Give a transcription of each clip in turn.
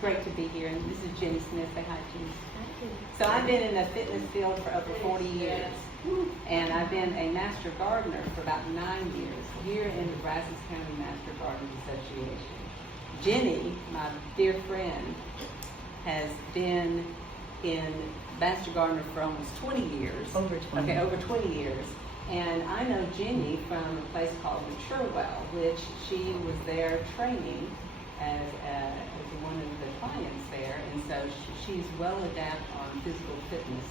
great to be here. And this is Jenny Smith. Say hi, Jenny. So I've been in the fitness field for over 40 years. And I've been a Master Gardener for about 9 years here in the Brazos County Master Gardeners Association. Jenny, my dear friend, has been in Master Gardener for almost 20 years. Over 20. Okay, over 20 years. And I know Jenny from a place called Maturewell, which she was there training as one of the clients there, and so she's well adept on physical fitness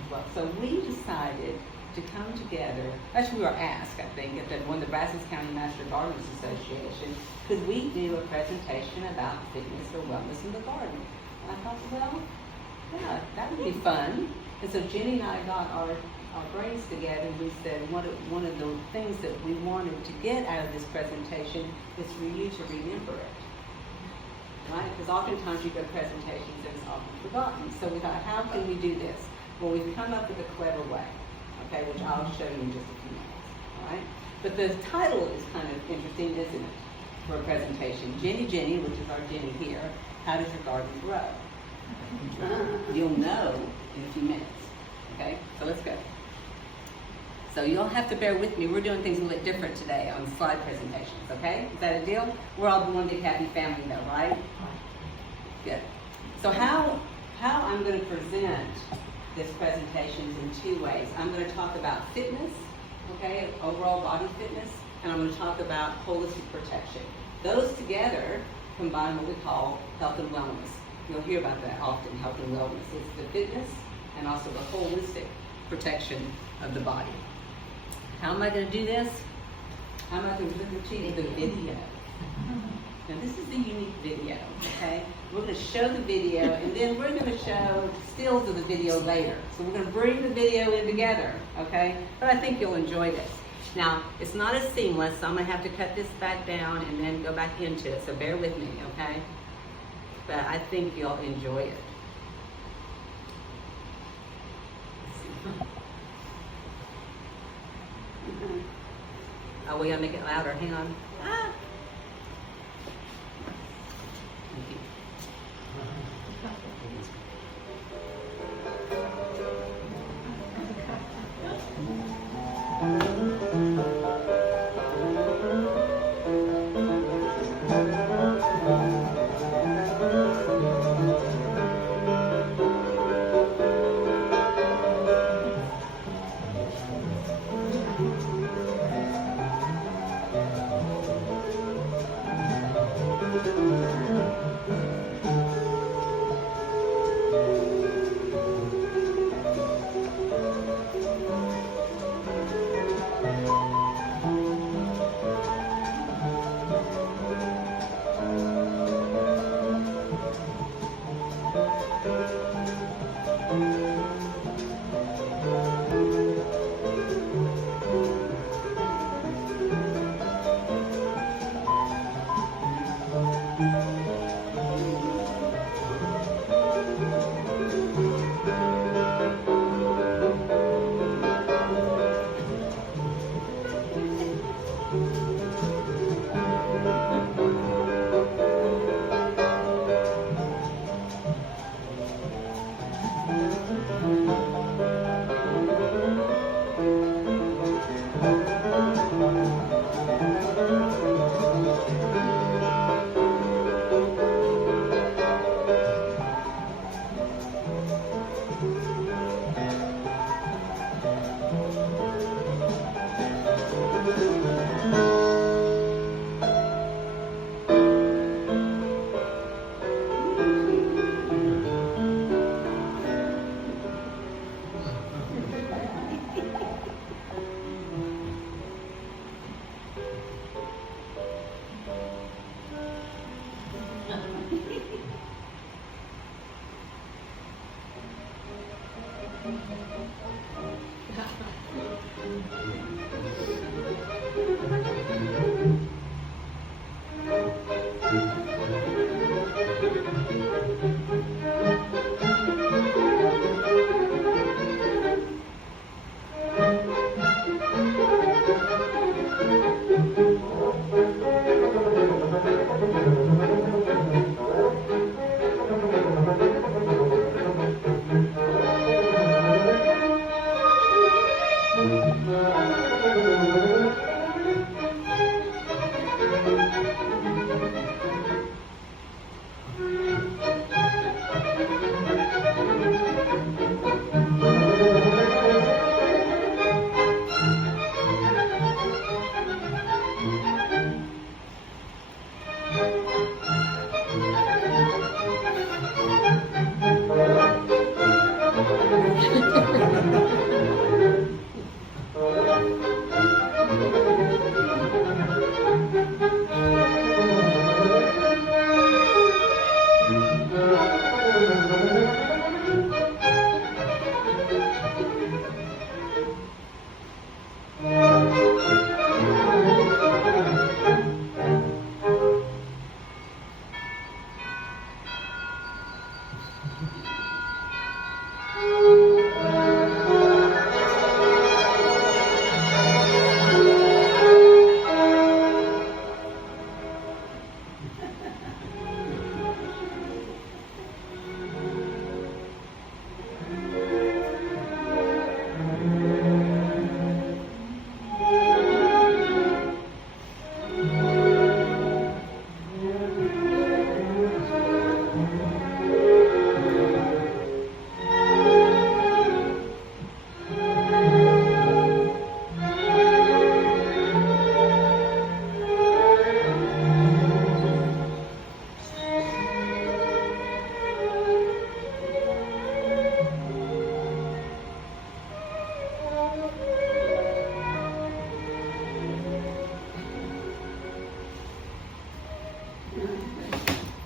as well. So we decided to come together, actually we were asked, I think, at the Brazos County Master Gardeners Association, could we do a presentation about fitness or wellness in the garden? And I thought, well, yeah, that would be fun. And so Jenny and I got our brains together, and we said one of the things that we wanted to get out of this presentation is for you to remember it. Right? Because oftentimes you go to presentations and it's often forgotten. So we thought, how can we do this? Well, we've come up with a clever way, okay, which I'll show you in just a few minutes. All right? But the title is kind of interesting, isn't it, for a presentation? Jenny, which is our Jenny here, how does your garden grow? You'll know in a few minutes. Okay, so let's go. So you'll have to bear with me. We're doing things a little bit different today on slide presentations, okay? Is that a deal? We're all one big happy family though, right? Good. So how I'm going to present this presentation is in two ways. I'm going to talk about fitness, okay, overall body fitness, and I'm going to talk about holistic protection. Those together combine what we call health and wellness. You'll hear about that often, health and wellness. It's the fitness and also the holistic protection of the body. How am I going to do this? I'm going to show you the video. Now this is the unique video, okay? We're going to show the video, and then we're going to show stills of the video later. So we're going to bring the video in together, okay? But I think you'll enjoy this. Now, it's not as seamless, so I'm going to have to cut this back down and then go back into it, so bear with me, okay? But I think you'll enjoy it. Oh, we gotta make it louder. Hang on. Ah. Thank you.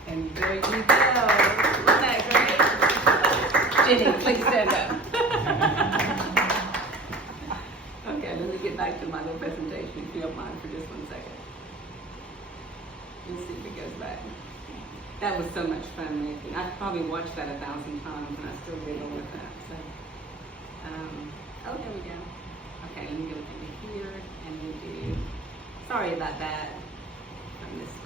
And there you go. Isn't that great? Jenny, please stand up. Okay, let me get back to my little presentation, if you don't mind for just 1 second. Let's see if it goes back. That was so much fun making. I've probably watched that 1,000 times and I still giggle with that. So, oh, there we go. Okay, let me go to here and we do, sorry about that, on this slide.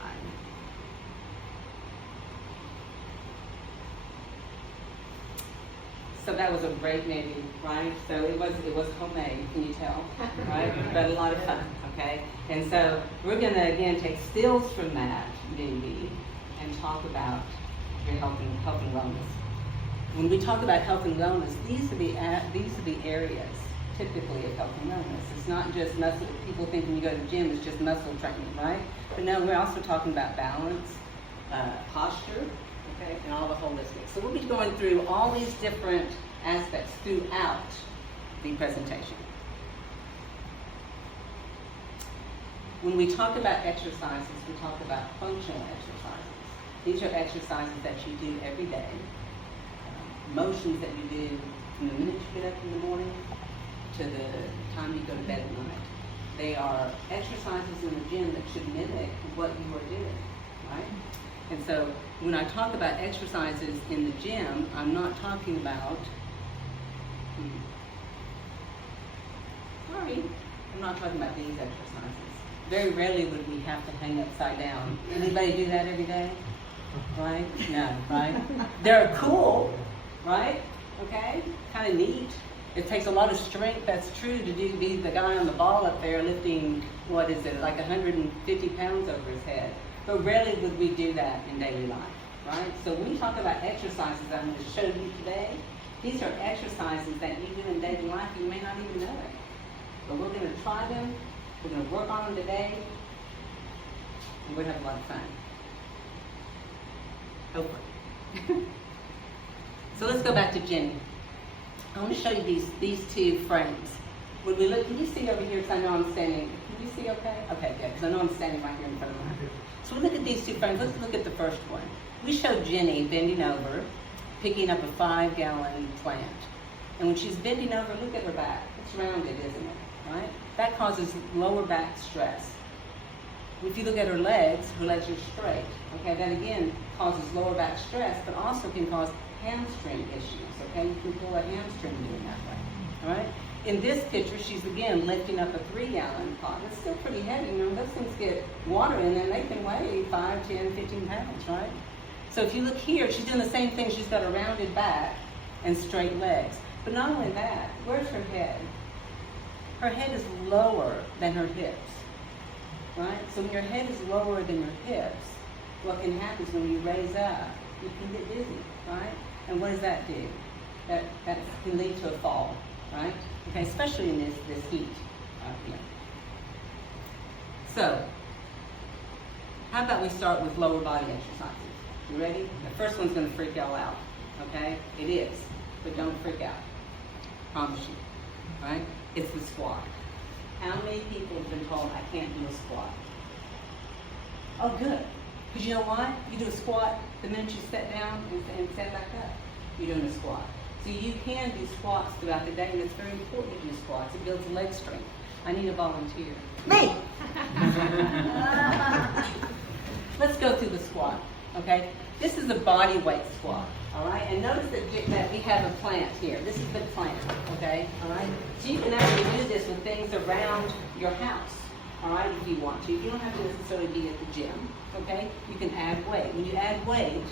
So that was a great knitting, right? So it was homemade, can you tell, right? But a lot of fun, okay? And so we're gonna again take stills from that maybe and talk about your health and wellness. When we talk about health and wellness, these are the areas typically of health and wellness. It's not just muscle. People think when you go to the gym it's just muscle training, right? But no, we're also talking about balance, posture, okay, and all the holistic. So we'll be going through all these different aspects throughout the presentation. When we talk about exercises, we talk about functional exercises. These are exercises that you do every day, motions that you do from the minute you get up in the morning to the time you go to bed at night. They are exercises in the gym that should mimic what you are doing, right? And so when I talk about exercises in the gym, I'm not talking about, I'm not talking about these exercises. Very rarely would we have to hang upside down. Anybody do that every day? Right? No, right? They're cool, right? Okay? Kind of neat. It takes a lot of strength, that's true, to be the guy on the ball up there lifting, what is it, like 150 pounds over his head. But rarely would we do that in daily life, right? So when we talk about exercises that I'm going to show you today, these are exercises that you do in daily life, you may not even know it. But we're going to try them, we're going to work on them today, and we're going to have a lot of fun. Hopefully. So let's go back to Jenny. I want to show you these two frames. When we look, can you see over here, because I know I'm standing, can you see okay? Okay, good, because I know I'm standing right here in front of my computer. So we look at these two frames. Let's look at the first one. We showed Jenny bending over, picking up a 5-gallon plant. And when she's bending over, look at her back. It's rounded, isn't it? Right? That causes lower back stress. If you look at her legs are straight. Okay, that again causes lower back stress, but also can cause hamstring issues. Okay, you can pull a hamstring doing that way. All right. In this picture, she's again lifting up a 3-gallon pot. It's still pretty heavy. You know, those things get water in them. They can weigh 5, 10, 15 pounds, right? So if you look here, she's doing the same thing. She's got a rounded back and straight legs. But not only that, where's her head? Her head is lower than her hips, right? So when your head is lower than your hips, what can happen is when you raise up, you can get dizzy, right? And what does that do? That can lead to a fall, right? Okay, especially in this heat out here. So, how about we start with lower body exercises? You ready? The first one's going to freak y'all out, okay? It is, but don't freak out. Promise you, right? It's the squat. How many people have been told, I can't do a squat? Oh, good. Because you know why? You do a squat the minute you sit down and stand back up. You're doing a squat. So you can do squats throughout the day, and it's very important to do squats. It builds leg strength. I need a volunteer. Me! Let's go through the squat, okay? This is a body weight squat, all right? And notice that we have a plant here. This is the plant, okay? All right? So you can actually do this with things around your house, all right, if you want to. You don't have to necessarily be at the gym, okay? You can add weight. When you add weight,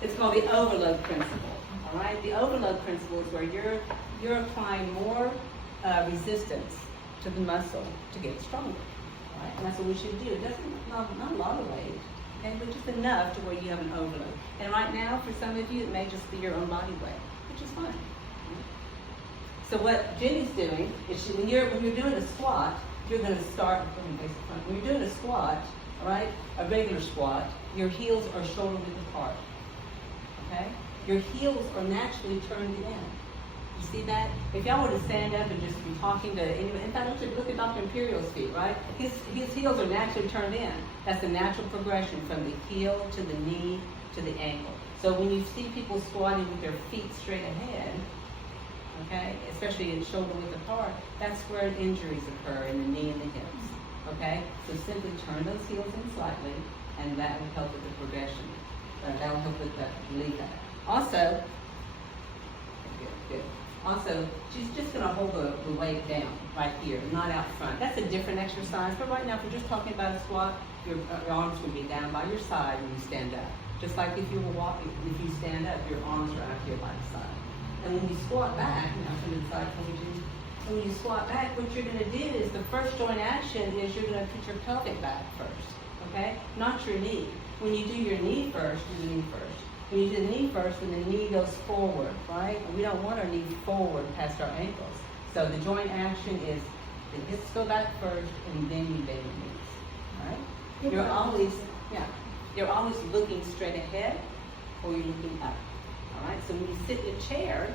it's called the overload principle, all right? The overload principle is where you're applying more resistance to the muscle to get it stronger. Right? And that's what we should do. It doesn't, not a lot of weight, okay, but just enough to where you have an overload. And right now, for some of you, it may just be your own body weight, which is fine. So what Jenny's doing is when you're doing a squat, you're going to start when you're doing a squat, all right, a regular squat, your heels are shoulder width apart. Okay, your heels are naturally turned in. You see that? If y'all were to stand up and just be talking to anyone, in fact, look at Dr. Imperial's feet, right? His heels are naturally turned in. That's the natural progression from the heel to the knee to the ankle. So when you see people squatting with their feet straight ahead, okay, especially in shoulder width apart, that's where injuries occur in the knee and the hips. Okay? So simply turn those heels in slightly, and that will help with the progression. That will help with the relief. Also, good. Also, she's just going to hold the weight down right here, not out front. That's a different exercise, but right now, if we're just talking about a squat, your arms will be down by your side when you stand up. Just like if you were walking, if you stand up, your arms are out here by the side. And when you squat back, now from the side, when you squat back, what you're going to do is the first joint action is you're going to put your pelvic back first, okay? Not your knee. When you do your knee first, do the knee first. When you do the knee first, when the knee goes forward, right? And we don't want our knee forward past our ankles. So the joint action is the hips go back first, and then you bend your knees, all right? You're always looking straight ahead, or you're looking up, all right? So when you sit in a chair,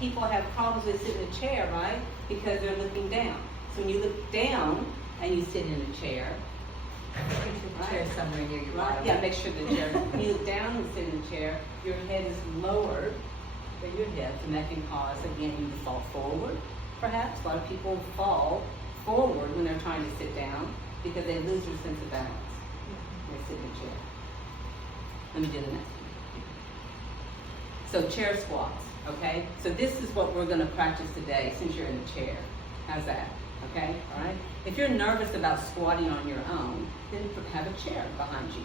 people have problems with sitting in a chair, right? Because they're looking down. So when you look down and you sit in a chair, the chair somewhere near your body. yeah, make sure the chair, when you look down and sit in the chair, your head is lower than your hips, and that can cause, again, you to fall forward, perhaps. A lot of people fall forward when they're trying to sit down because they lose their sense of balance when they sit in a chair. Let me do the next one. So chair squats, okay? So this is what we're going to practice today since you're in the chair. How's that? Okay, all right? If you're nervous about squatting on your own, then have a chair behind you.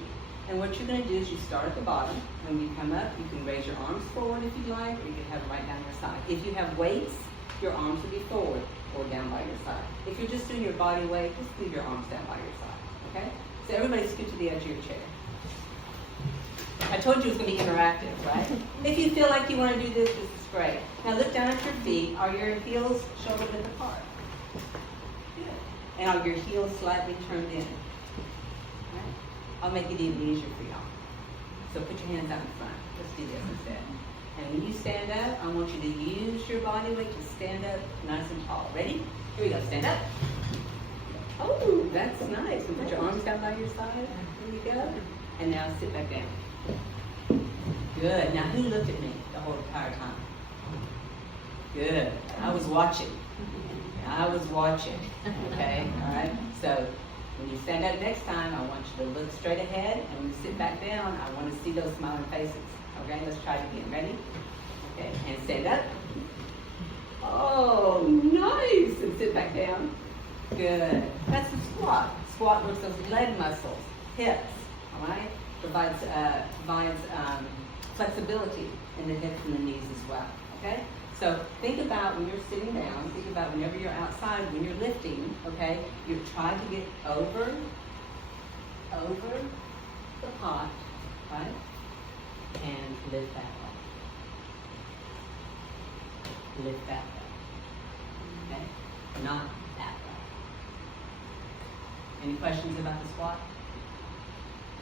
And what you're going to do is you start at the bottom. When you come up, you can raise your arms forward if you like, or you can have them right down your side. If you have weights, your arms will be forward or down by your side. If you're just doing your body weight, just leave your arms down by your side, okay? So everybody scoot to the edge of your chair. I told you it was going to be interactive, right? If you feel like you want to do this, this is great. Now look down at your feet. Are your heels shoulder width apart? Good. And are your heels slightly turned in? Right? I'll make it even easier for y'all. So put your hands out in front. Let's do this instead. And when you stand up, I want you to use your body weight to stand up nice and tall. Ready? Here we go. Stand up. Oh, that's nice. And put your arms down by your side. Here we go. And now sit back down. Good. Now who looked at me the whole entire time? Good. I was watching. Okay? All right? So when you stand up next time, I want you to look straight ahead. And when you sit back down, I want to see those smiling faces. Okay? Let's try it again. Ready? Okay. And stand up. Oh, nice. And sit back down. Good. That's the squat. Squat works those leg muscles, hips. All right? Provides flexibility in the hips and the knees as well, okay? So think about when you're sitting down, think about whenever you're outside, when you're lifting, okay? You're trying to get over the pot, right? And lift that way. Lift that way, okay? Not that way. Any questions about the squat?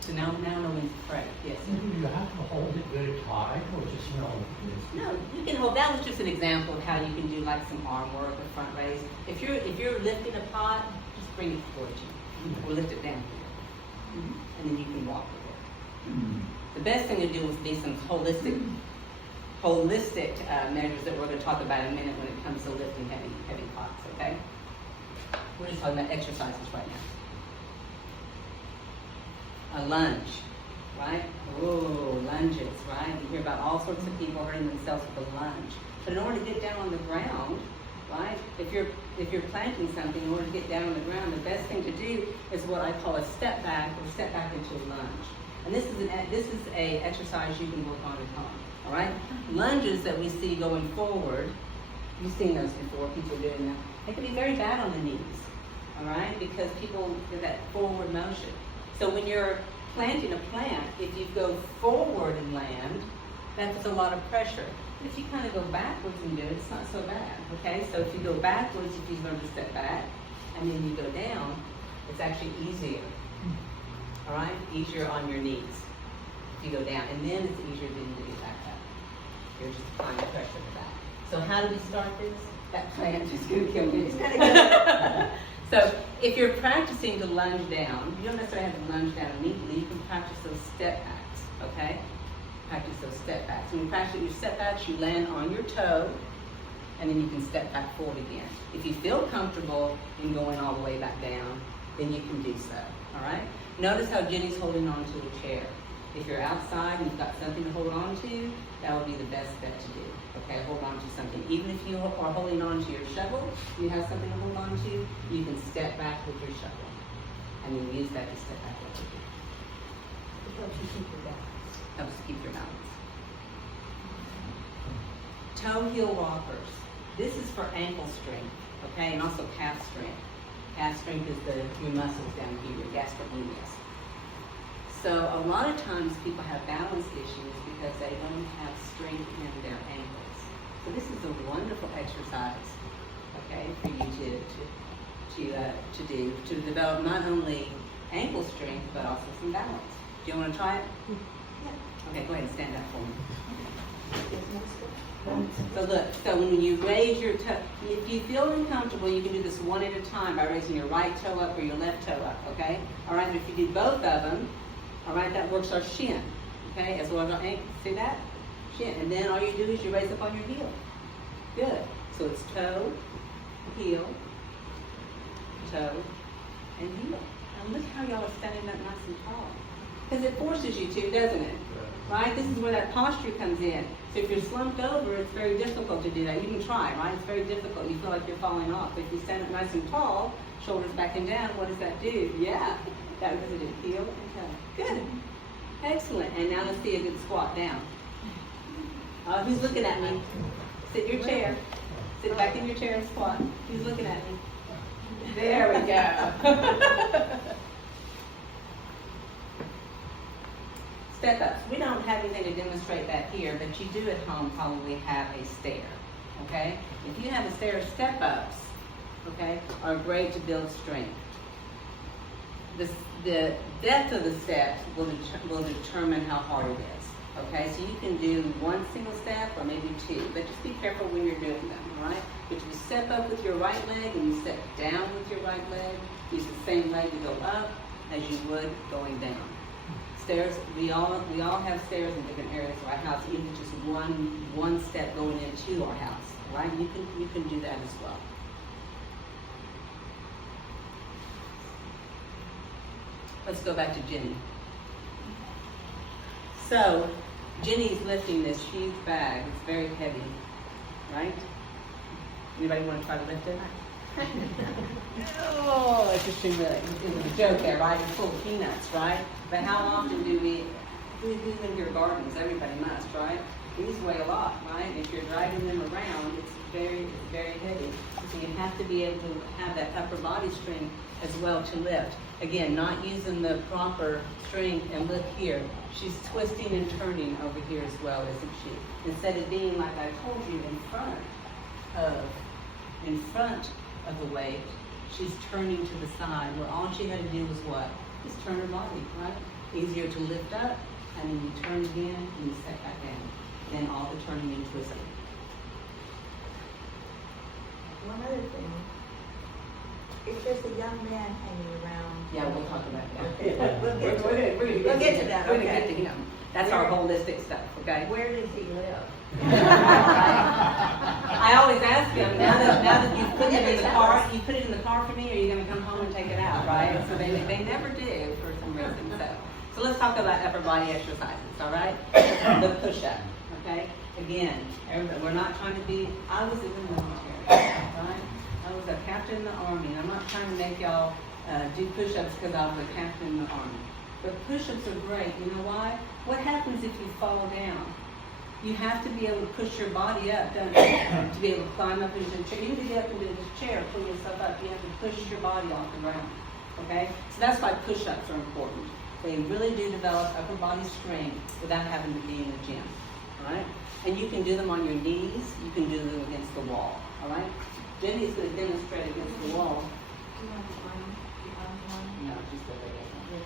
So now no one's afraid. Yes. Do you have to hold it very tight, or just No, you can hold. That was just an example of how you can do like some arm work or front raise. If you're lifting a pot, just bring it towards you, or lift it down here, and then you can walk with it. The best thing to do is be some holistic measures that we're going to talk about in a minute when it comes to lifting heavy pots. Okay. We're just talking about exercises right now. A lunge, right? Oh, lunges, right? You hear about all sorts of people hurting themselves with a lunge. But in order to get down on the ground, right? If you're planting something, in order to get down on the ground, the best thing to do is what I call a step back or step back into a lunge. And this is a exercise you can work on at home. All right? Lunges that we see going forward, you've seen those before, people doing that. They can be very bad on the knees. All right? Because people do that forward motion. So when you're planting a plant, if you go forward and land, that's a lot of pressure. But if you kind of go backwards and do it, it's not so bad. Okay? So if you go backwards, if you learn to step back, and then you go down, it's actually easier. All right? Easier on your knees. If you go down, and then it's easier than to get back up. You're just applying pressure to that. So how do we start this? That plant is going to kill me. It's gonna go. So if you're practicing to lunge down, you don't necessarily have to lunge down immediately. You can practice those step backs. Okay? Practice those step backs. When you practice your step backs, you land on your toe, and then you can step back forward again. If you feel comfortable in going all the way back down, then you can do so. All right? Notice how Jenny's holding on to a chair. If you're outside and you've got something to hold on to, that would be the best bet to do. Okay, hold on to something. Even if you are holding on to your shovel, you have something to hold on to, you can step back with your shovel. And then use that to step back over here. It helps you keep your balance. Helps keep your balance. Toe heel rockers. This is for ankle strength, okay, and also calf strength. Calf strength is your muscles down here, your gastrocnemius. So a lot of times people have balance issues because they don't have strength in their ankles. So this is a wonderful exercise, okay, for you to do to develop not only ankle strength but also some balance. Do you want to try it? Yeah. Okay, go ahead and stand up for me. So look, so when you raise your toe, if you feel uncomfortable, you can do this one at a time by raising your right toe up or your left toe up, okay? All right, but if you do both of them, all right, that works our shin, okay, as well as our ankle. See that? Shin. And then all you do is you raise up on your heel. Good. So it's toe, heel, toe, and heel. And look how y'all are standing up nice and tall. Because it forces you to, doesn't it? Right? This is where that posture comes in. So if you're slumped over, it's very difficult to do that. You can try, right? It's very difficult. You feel like you're falling off. But if you stand up nice and tall, shoulders back and down, what does that do? Yeah. That was it. Heel and toe. Good. Excellent. And now let's see a good squat down. Who's looking at me? Sit in your chair. Sit back in your chair and squat. Who's looking at me? There we go. Step ups. We don't have anything to demonstrate that here, but you do at home probably have a stair, okay? If you have a stair, step ups, okay, are great to build strength. The depth of the steps will determine how hard it is, okay? So you can do one single step or maybe two, but just be careful when you're doing them, all right? If you step up with your right leg and you step down with your right leg, use the same leg to go up as you would going down. Stairs, we all have stairs in different areas of our house, even just one step going into our house, right? You can do that as well. Let's go back to Jenny. So, Jenny's lifting this huge bag. It's very heavy, right? Anybody want to try to lift it? Oh, it's just a joke there, right? It's full of peanuts, right? But how often do we in your gardens? Everybody must, right? These weigh a lot, right? If you're driving them around, it's very, very heavy. So you have to be able to have that upper body strength as well to lift. Again, not using the proper strength, and look here. She's twisting and turning over here as well, isn't she? Instead of being, like I told you, in front of the weight, she's turning to the side, where all she had to do was what? Just turn her body, right? Easier to lift up, and then you turn again, and you step back down. Then all the turning and twisting. One other thing, If there's a young man hanging around. Yeah, we'll talk about that. Okay, we'll get to We're that. gonna We'll get to that, We're gonna okay. get to him. That's our holistic stuff, okay? Where does he live? I always ask him, now that you've put it in the car, you put it in the car for me, or are you gonna come home and take it out, right? So they never do for some reason, so let's talk about upper body exercises, all right? The push-up, okay? Again, we're not trying to be, I was in the military, right? I was a captain in the Army, and I'm not trying to make y'all do push-ups because I was a captain in the Army. But push-ups are great, you know why? What happens if you fall down? You have to be able to push your body up, don't you? To be able to climb up into the chair. You can get up into the chair, pull yourself up. You have to push your body off the ground, okay? So that's why push-ups are important. They really do develop upper body strength without having to be in the gym, all right? And you can do them on your knees. You can do them against the wall, all right? Jenny's going to demonstrate against the wall. No, just over there.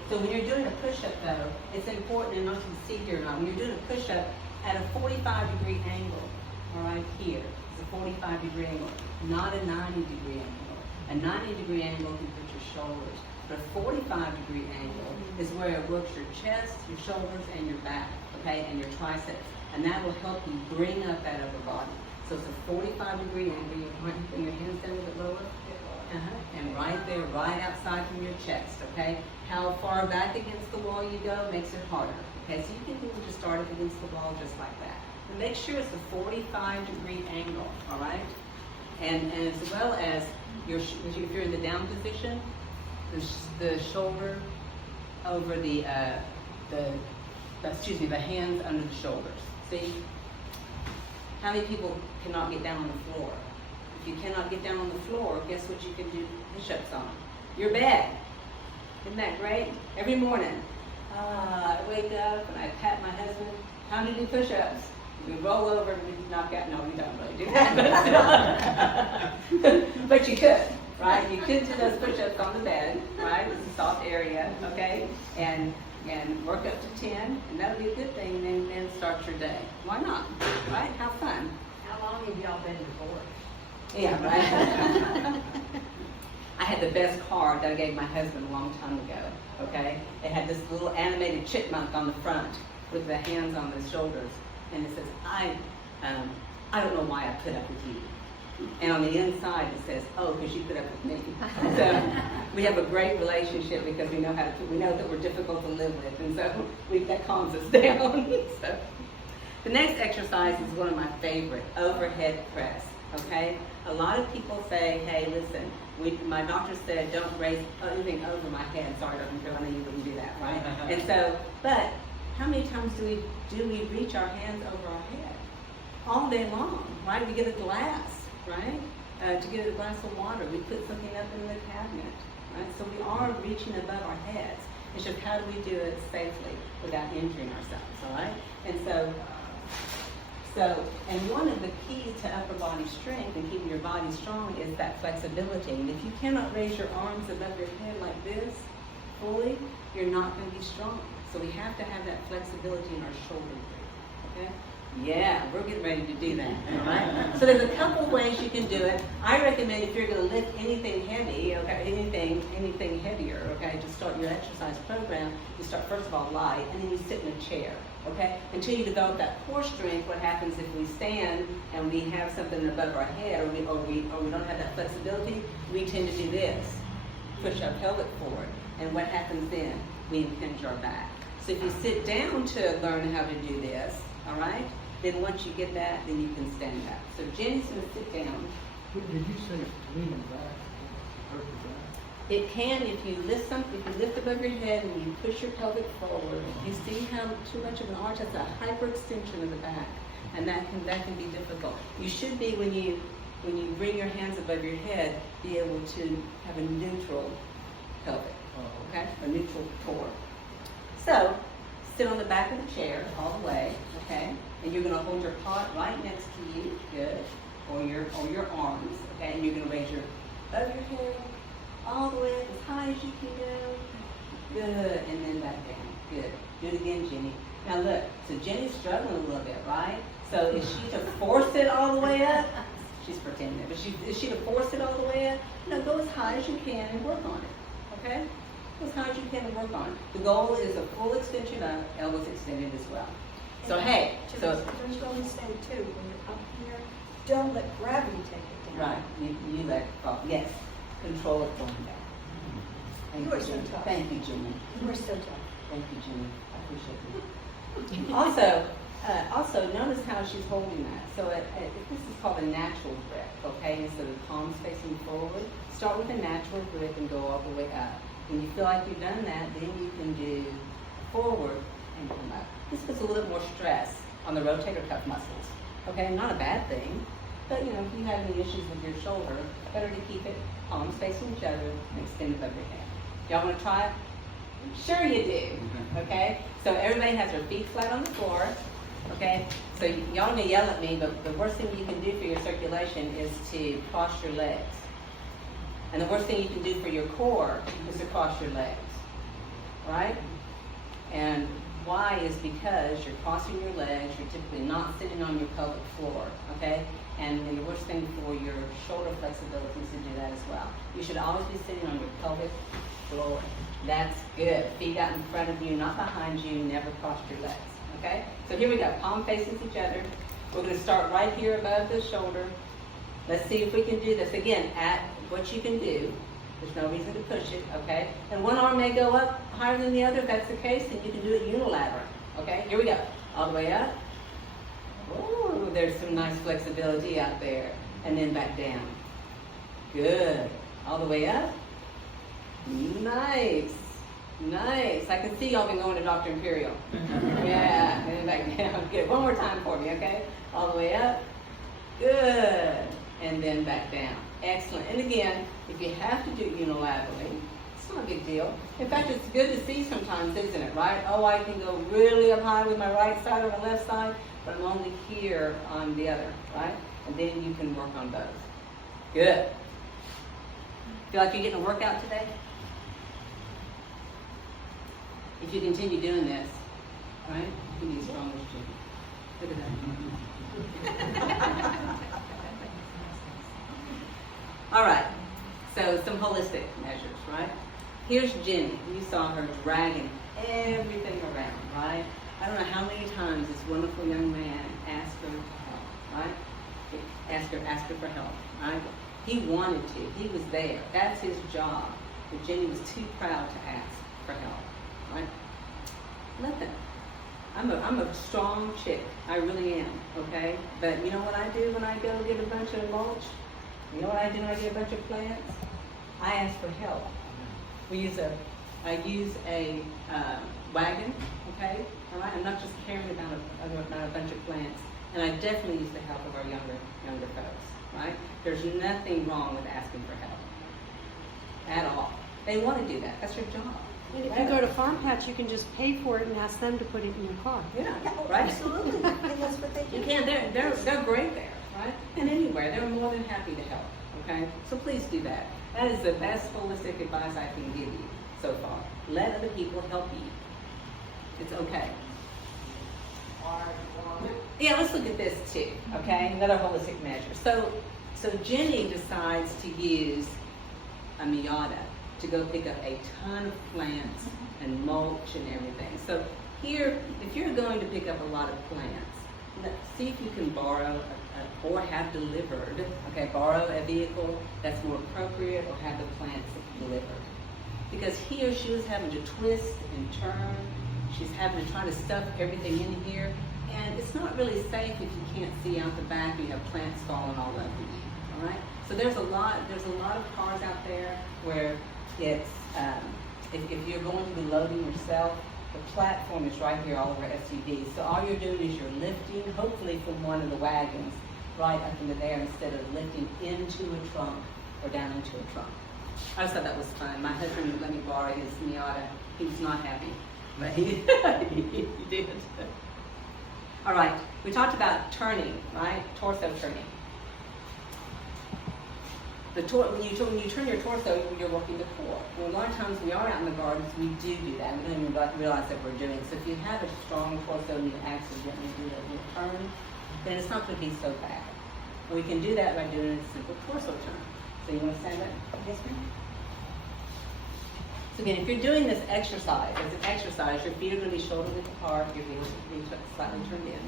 So when you're doing a push-up though, it's important, and not to see here now, when you're doing a push-up at a 45-degree angle, all right, here, it's a 45-degree angle, not a 90-degree angle. A 90-degree angle can put your shoulders, but a 45-degree angle is where it works your chest, your shoulders, and your back, okay, and your triceps, and that will help you bring up that upper body. So it's a 45-degree angle. You bring your hands down a bit lower. And right there, right outside from your chest, okay? How far back against the wall you go makes it harder, okay? So you can even just start it against the wall just like that. And make sure it's a 45-degree angle, all right? And as well as, if you're in the down position, the shoulder over the hands under the shoulders. See? How many people cannot get down on the floor? If you cannot get down on the floor, guess what you can do push-ups on? Your bed. Isn't that great? Every morning, I wake up and I pat my husband. How to do push-ups? We roll over and we knock out. No, we don't really do that, but you could, right? You could do those push-ups on the bed, right? It's a soft area, okay? And work up to 10, and that'll be a good thing, and then start your day. Why not? Right? Have fun. How long have y'all been divorced? Yeah, right. I had the best card that I gave my husband a long time ago, okay? It had this little animated chipmunk on the front with the hands on the shoulders, and it says, I don't know why I put up with you. And on the inside it says, oh, because you put up with me. So we have a great relationship because we know that we're difficult to live with, and so that calms us down. So the next exercise is one of my favorite, overhead press, okay? A lot of people say, hey, listen, my doctor said don't raise anything over my head. Sorry, Dr. Phil, I know you wouldn't do that, right? And so, but how many times do we reach our hands over our head? All day long, right? We get a glass, right? To get a glass of water, we put something up in the cabinet, right? So we are reaching above our heads. It's just how do we do it safely without injuring ourselves, all right? And and one of the keys to upper body strength and keeping your body strong is that flexibility. And if you cannot raise your arms above your head like this, fully, you're not going to be strong. So we have to have that flexibility in our shoulder blades, okay? Yeah, we're getting ready to do that, all right? So there's a couple ways you can do it. I recommend if you're going to lift anything heavy, okay, anything heavier, okay, to start your exercise program, you start first of all light, and then you sit in a chair, okay? Until you develop that core strength, what happens if we stand and we have something above our head, or we don't have that flexibility, we tend to do this, push our pelvic forward, and what happens then? We impinge our back. So if you sit down to learn how to do this, all right? Then once you get that, then you can stand up. So Jenny's going to sit down. Did you say leaning back? Hurt the back? It can if you lift above your head and you push your pelvic forward. You see how too much of an arch, that's a hyperextension of the back, and that can be difficult. You should be when you bring your hands above your head, be able to have a neutral pelvic, okay, a neutral core. So sit on the back of the chair all the way, okay? And you're going to hold your pot right next to you, good, or your arms, okay? And you're going to raise your above your head all the way up as high as you can go, good, and then back down, good. Do it again, Jenny. Now look, so Jenny's struggling a little bit, right? So is she to force it all the way up? She's pretending, but is she to force it all the way up? No, go as high as you can and work on it, okay? Go as high as you can and work on it. The goal is a full extension up, elbows extended as well. So hey, so, Don't you always say too, when you're up here, don't let gravity take it down. right, you let it fall, yes, control it going down. Thank You are so Jimmy. tough. Thank you, Jimmy. You are so tough. Thank you, Jimmy. I appreciate it. Also, notice how she's holding that. So this is called a natural grip, okay? Instead of palms facing forward, start with a natural grip and go all the way up. When you feel like you've done that, then you can do forward and come up. This puts a little bit more stress on the rotator cuff muscles, okay? Not a bad thing, but you know, if you have any issues with your shoulder, better to keep it palms facing each other and extend above your head. Y'all want to try it? Sure you do, okay? So everybody has their feet flat on the floor, okay? So y'all may yell at me, but the worst thing you can do for your circulation is to cross your legs. And the worst thing you can do for your core is to cross your legs, right? And why is because you're crossing your legs, you're typically not sitting on your pelvic floor, okay? And the worst thing for your shoulder flexibility is to do that as well. You should always be sitting on your pelvic floor. That's good. Feet out in front of you, not behind you, never cross your legs, okay? So here we go, palm faces each other. We're gonna start right here above the shoulder. Let's see if we can do this. Again, at what you can do. There's no reason to push it, okay? And one arm may go up higher than the other. If that's the case, then you can do it unilateral, okay? Here we go. All the way up. Ooh, there's some nice flexibility out there. And then back down. Good. All the way up. Nice. Nice. I can see y'all been going to Dr. Imperial. Yeah. And then back down. Good. One more time for me, okay? All the way up. Good. And then back down. Excellent. And again, if you have to do it unilaterally, it's not a big deal. In fact, it's good to see sometimes, isn't it, right? Oh, I can go really up high with my right side or my left side, but I'm only here on the other, right? And then you can work on both. Good. Feel like you're getting a workout today? If you continue doing this, right, you can be strong as Jimmy. Look at that. All right, so some holistic measures, right? Here's Jenny. You saw her dragging everything around, right? I don't know how many times this wonderful young man asked her for help, right? Asked her for help, right? He wanted to. He was there. That's his job. But Jenny was too proud to ask for help, right? Nothing. I'm a strong chick. I really am, okay? But you know what I do when I go get a bunch of mulch? You know what I do when I get a bunch of plants? I ask for help. I use a wagon, okay? All right, I'm not just carrying about a bunch of plants. And I definitely use the help of our younger folks, right? There's nothing wrong with asking for help at all. They want to do that. That's their job. And if you go to Farm Patch, you can just pay for it and ask them to put it in your car. Yeah, Yeah, right? absolutely. And that's what they do. You can. They're great there, right? And anywhere, they're more than happy to help. Okay, so please do that. That is the best holistic advice I can give you so far. Let other people help you. It's okay. Yeah, let's look at this too. Okay, another holistic measure. So Jenny decides to use a Miata to go pick up a ton of plants and mulch and everything. So here, if you're going to pick up a lot of plants, see if you can borrow or have delivered, okay, borrow a vehicle that's more appropriate or have the plants delivered. Because he or she is having to twist and turn, she's having to try to stuff everything in here, and it's not really safe if you can't see out the back and you have plants falling all over you, all right? So there's a lot of cars out there where it's, if you're going to be loading yourself, the platform is right here all over SUVs. So all you're doing is you're lifting, hopefully from one of the wagons, right up into there instead of lifting into a trunk or down into a trunk. I just thought that was fun. My husband let me borrow his Miata. He was not happy, but he did. All right, we talked about turning, right? Torso turning. When you turn your torso, you're working the core. And a lot of times we are out in the gardens, we do that. We don't even realize that we're doing it. So if you have a strong torso and you accidentally do a little turn, then it's not going to be so bad. And we can do that by doing a simple torso turn. So you want to stand up? Yes, ma'am? So again, if you're doing this exercise, as an exercise, your feet are going to be shoulder width apart, your heels will be slightly turned in.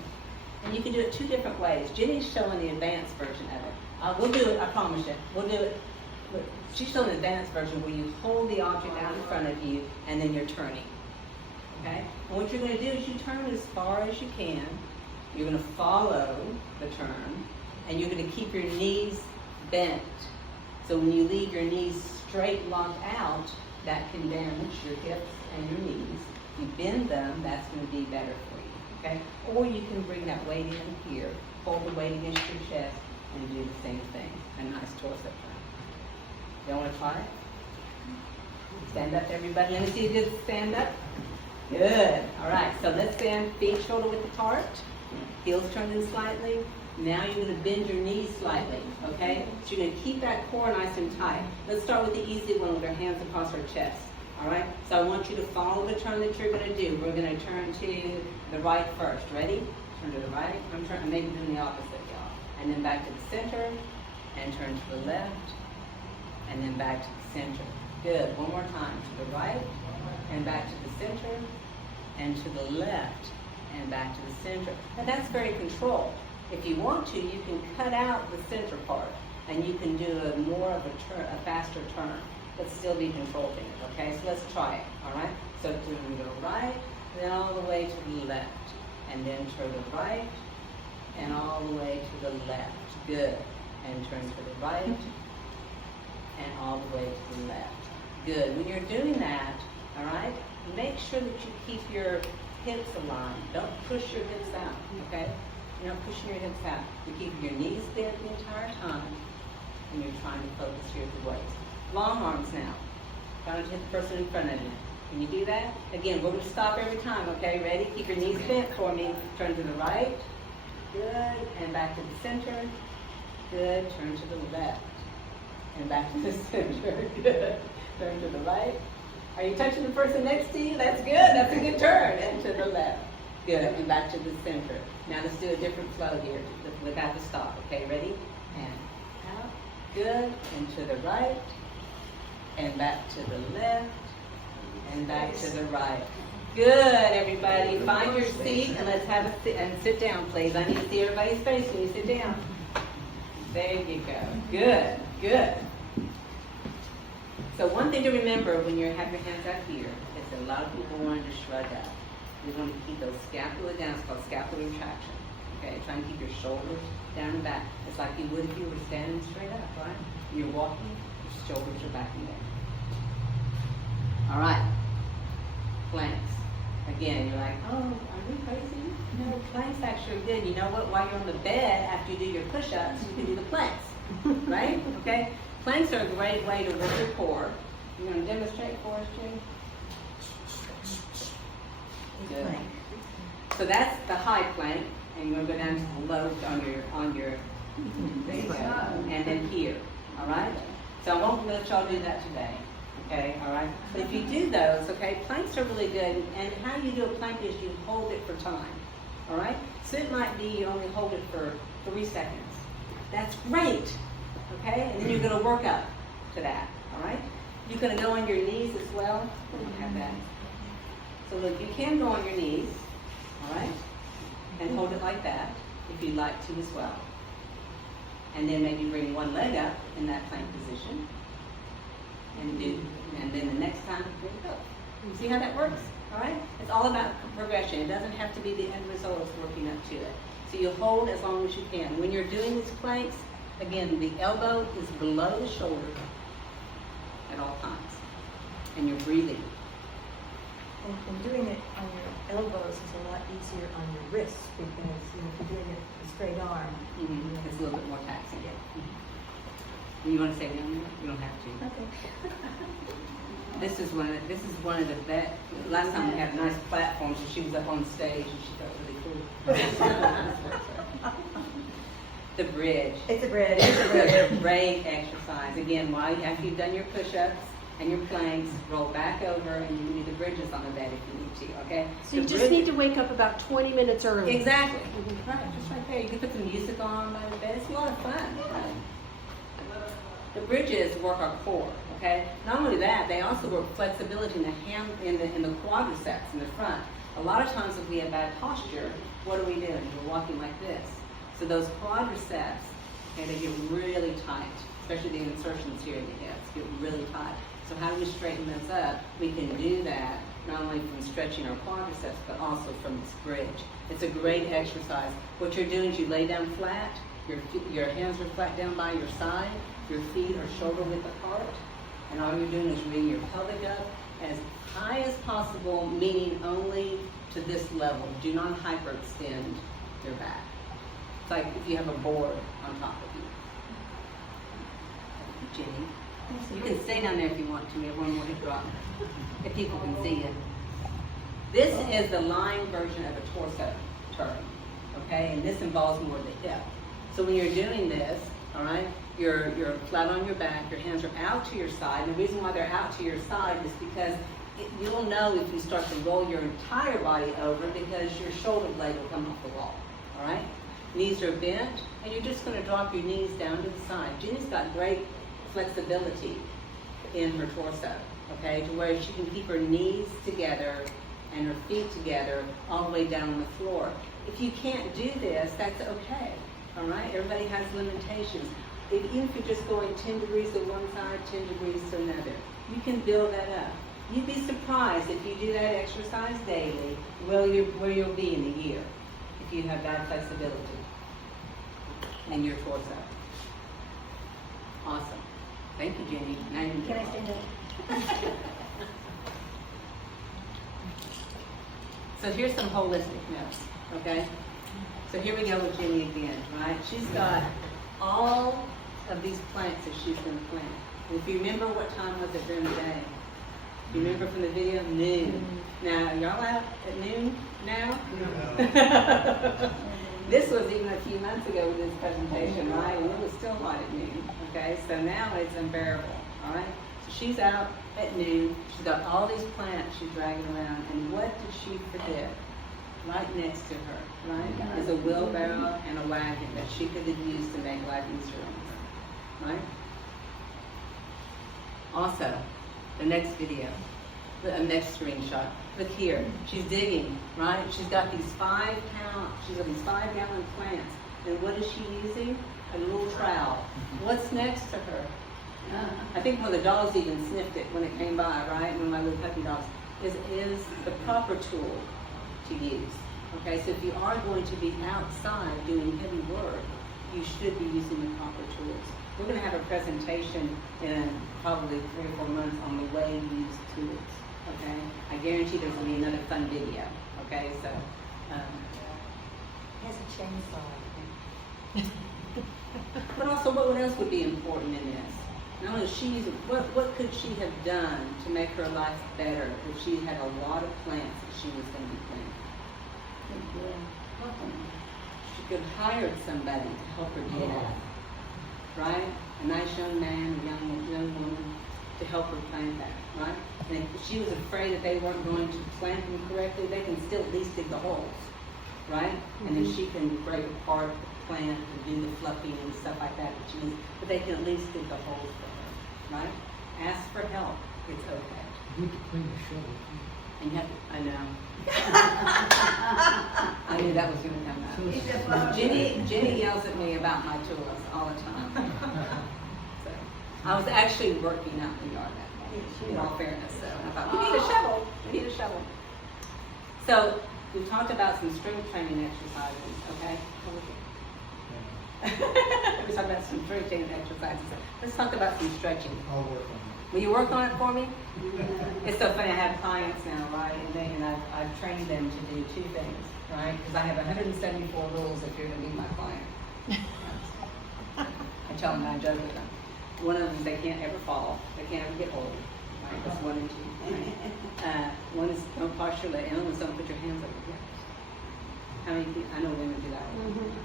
And you can do it two different ways. Jenny's showing the advanced version of it. We'll do it, I promise you. We'll do it. Look, she's showing the advanced version where you hold the object out in front of you and then you're turning. Okay? And what you're going to do is you turn as far as you can. You're going to follow the turn. And you're going to keep your knees bent. So when you leave your knees straight locked out, that can damage your hips and your knees. If you bend them, that's going to be better for you. Okay? Or you can bring that weight in here, hold the weight against your chest, and do the same thing. A nice torso turn. You want to try it? Stand up, everybody. Let me see you good stand up. Good. All right. So let's stand feet shoulder width apart. Heels turned in slightly. Now you're going to bend your knees slightly. Okay? So you're going to keep that core nice and tight. Let's start with the easy one with our hands across our chest. All right? So I want you to follow the turn that you're going to do. We're going to turn to the right first. Ready? Turn to the right. I'm maybe doing the opposite, y'all. And then back to the center. And turn to the left. And then back to the center. Good. One more time. To the right. And back to the center. And to the left. And back to the center. Now that's very controlled. If you want to, you can cut out the center part. And you can do a more of a faster turn. But still be controlled in it. Okay? So let's try it. All right? So we're going to go right. Then all the way to the left. And then to the right. And all the way to the left. Good. And turn to the right. And all the way to the left. Good. When you're doing that, all right, make sure that you keep your hips aligned. Don't push your hips out, okay? You're not pushing your hips out. You're keeping your knees bent the entire time, and you're trying to focus here at the waist. Long arms now. Trying to hit the person in front of you. Can you do that? Again, we're going to stop every time, okay? Ready? Keep your knees bent for me. Turn to the right. Good. And back to the center. Good. Turn to the left. And back to the center. Good. Turn to the right. Are you touching the person next to you? That's good. That's a good turn. And to the left. Good. And back to the center. Now let's do a different flow here without the stop. Okay, ready? And out. Good. And to the right. And back to the left. And back to the right. Good, everybody. Find your seat and let's have a sit and sit down, please. I need to see everybody's face when you sit down. There you go. Good. Good. So one thing to remember when you have your hands out here is that a lot of people want to shrug up. You want to keep those scapula down. It's called scapular retraction. Okay, try and keep your shoulders down and back. It's like you would if you were standing straight up, right? You're walking, your shoulders are backing down. All right. Planks. Again, you're like, oh, are we crazy? No, planks actually are good. You know what? While you're on the bed, after you do your push-ups, you can do the planks. Right? Okay? Planks are a great way to work your core. You want to demonstrate for us, Jim? Good. So that's the high plank, and you're going to go down to the low on your there you go. And then here. All right? So I won't let y'all do that today. Okay, all right? But if you do those, okay, planks are really good. And how you do a plank is you hold it for time. All right? So it might be you only hold it for 3 seconds. That's great. Okay? And then you're going to work up to that. All right? You're going to go on your knees as well. We don't have that. So look, you can go on your knees. All right? And hold it like that if you'd like to as well. And then maybe bring one leg up in that plank position. And then the next time, bring it up. See how that works? All right? It's all about progression. It doesn't have to be the end result of working up to it. So you hold as long as you can. When you're doing these planks, again, the elbow is below the shoulder at all times. And you're breathing. And doing it on your elbows is a lot easier on your wrists because if you're doing it with a straight arm. Mm-hmm. It's a little bit more taxing. You want to say anything on that? You don't have to. Okay. This is one of the best. Last time we had a nice platform, so she was up on stage and she felt really cool. The bridge. It's a bridge. It's a great exercise. Again, after you've done your push-ups and your planks, roll back over, and you can do the bridges on the bed if you need to, okay? So you The just need bridges- to wake up about 20 minutes early. Exactly. Right, just right there. You can put some music on by the bed. It's a lot of fun. Right? The bridges work our core. Okay. Not only that, they also work flexibility in the in the quadriceps in the front. A lot of times, if we have bad posture, what are we doing? We're walking like this. So those quadriceps, okay, they get really tight, especially the insertions here in the hips get really tight. So how do we straighten those up? We can do that not only from stretching our quadriceps, but also from this bridge. It's a great exercise. What you're doing is you lay down flat, your hands are flat down by your side, your feet are shoulder width apart, and all you're doing is bringing your pelvic up as high as possible, meaning only to this level. Do not hyperextend your back. It's like if you have a board on top of you. Jenny. You can stay down there if you want to. We have one more hip drop. If people can see it. This is the lying version of a torso turn, okay? And this involves more of the hip. So when you're doing this, all right, you're flat on your back, your hands are out to your side. And the reason why they're out to your side is because you'll know if you start to roll your entire body over because your shoulder blade will come off the wall, all right? Knees are bent, and you're just going to drop your knees down to the side. Jenny's got great flexibility in her torso, okay, to where she can keep her knees together and her feet together all the way down on the floor. If you can't do this, that's okay, all right? Everybody has limitations. Even if you're just going 10 degrees to one side, 10 degrees to another, you can build that up. You'd be surprised if you do that exercise daily, where you'll be in a year if you have that flexibility in your torso. Awesome. Thank you, Jenny. Now you Can I stand up? So here's some holistic notes, okay? So here we go with Jenny again, right? She's got all of these plants that she's going to plant. And if you remember what time was it during the day? You remember from the video? Noon. Now, y'all out at noon now? This was even a few months ago with this presentation, right? And it was still light at noon, okay? So now it's unbearable, all right? So she's out at noon. She's got all these plants she's dragging around. And what did she forget? Right next to her, right, is a wheelbarrow and a wagon that she could have used to make life easier on her, right? Also, the next video, the next screenshot. Look here, she's digging, right? She's got these 5-gallon plants. And what is she using? A little trowel. What's next to her? I think one of the dogs even sniffed it when it came by, right? One of my little puppy dogs. Is the proper tool to use. Okay, so if you are going to be outside doing heavy work, you should be using the proper tools. We're going to have a presentation in probably 3 or 4 months on the way to use tools. Okay, I guarantee there's going to be another fun video. Okay, so. Has a chainsaw. But also, what else would be important in this? Not only what could she have done to make her life better if she had a lot of plants that she was going to be planting? She could have hired somebody to help her do that, right? A nice young man, a young woman to help her plant that, right? And if she was afraid that they weren't going to plant them correctly, they can still at least dig the holes, right? And then she can break apart the plant and do the fluffing and stuff like that she needs, but they can at least dig the holes for her, right? Ask for help. It's okay. You need to clean the shovel. And you have to, I know. I knew that was going to come out. Jenny yells at me about my tools all the time. So, I was actually working out in the yard that day, in all fairness. So I thought, we need a shovel. We need a shovel. So we talked about some strength training exercises, okay? We talked about some strength training exercises. Let's talk about some stretching. I'll work on Will you work on it for me? It's so funny, I have clients now, right, and I've trained them to do 2 things, right? Because I have 174 rules if you're going to be my client. I tell them, I joke with them. One of them is they can't ever fall, they can't ever get old, right? That's 1 and 2. Right? One is don't cross your leg, and the other is don't put your hands over your hips. How many people, I know women do that all the time.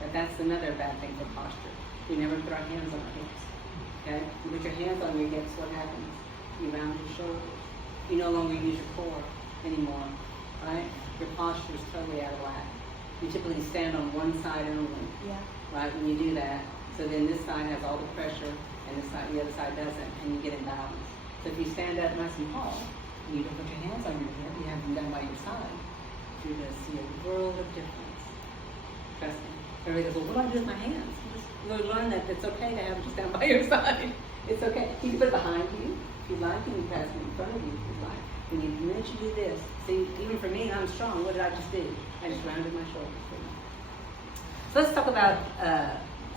But that's another bad thing for posture. We never put our hands on our hips. Okay? You put your hands on your hips, what happens? You round your shoulders. You no longer use your core anymore, right? Your posture is totally out of whack. You typically stand on one side only, Yeah. right, when you do that. So then this side has all the pressure, and the other side doesn't, and you get imbalance. So if you stand up nice and tall, and you don't put your hands on your hip, you have them down by your side, you're gonna see a world of difference. Trust me. Everybody goes, well, what do I do with my hands? You'll learn that it's okay to have them just down by your side. It's okay. You can put it behind you if you like, and you can pass it in front of you if you like. When you, the minute you do this, see, even for me, I'm strong. What did I just do? I just rounded my shoulders. So let's talk about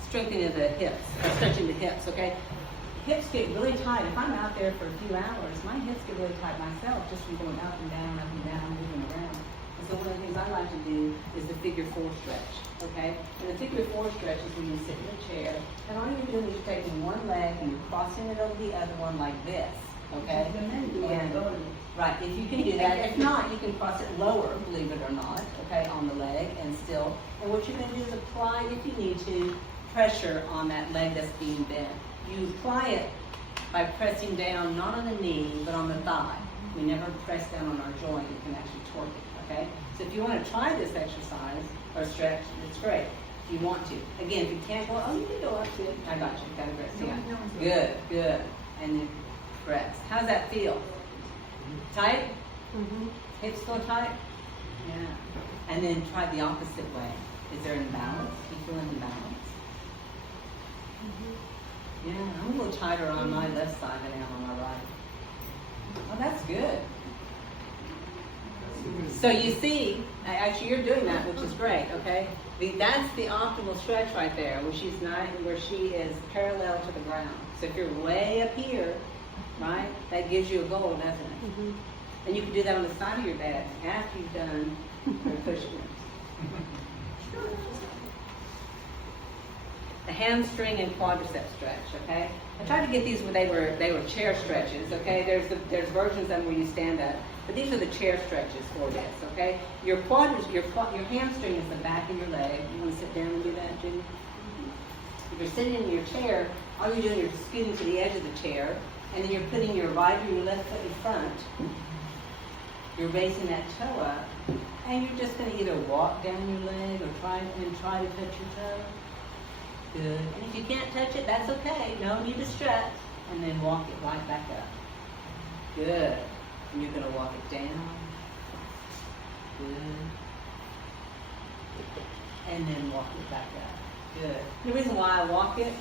strengthening the hips, or stretching the hips, okay? Hips get really tight. If I'm out there for a few hours, my hips get really tight myself, just from going up and down, moving around. And so one of the things I like to do is the figure 4 stretch, okay? And the figure 4 stretch is when you sit in a chair, and all you're doing is you're taking one leg and you're crossing it over the other one like this, okay? Right, if you can do that. If not, you can cross it lower, believe it or not, okay, on the leg and still. And what you're going to do is apply, if you need to, pressure on that leg that's being bent. You apply it by pressing down, not on the knee, but on the thigh. We never press down on our joint. You can actually torque it, okay? So if you want to try this exercise or stretch, it's great. If you want to. Again, if you can't go, oh, you can go up to it. I got you. Got to press. Yeah. Good. And then press. How's that feel? Tight? Mm-hmm. Hips still tight? Yeah. And then try the opposite way. Is there an imbalance? Do you feel an imbalance? Yeah, I'm a little tighter on my left side than I am on my right. Oh, that's good. So you see, actually you're doing that, which is great, okay? That's the optimal stretch right there, where she is parallel to the ground. So if you're way up here, right, that gives you a goal, doesn't it? Mm-hmm. And you can do that on the side of your bed after you've done your push-ups. The hamstring and quadricep stretch, okay? I tried to get these where they were chair stretches, okay? There's versions of them where you stand up, but these are the chair stretches for this, okay? Your hamstring is the back of your leg. You want to sit down and do that, Jimmy? If you're sitting in your chair, all you're doing is you're scooting to the edge of the chair, and then you're putting your right or your left foot in front. You're raising that toe up, and you're just going to either walk down your leg or try to touch your toe. Good. And if you can't touch it, that's okay. No need to stretch. And then walk it right back up. Good. And you're going to walk it down. Good. And then walk it back up. Good. The reason why I walk it,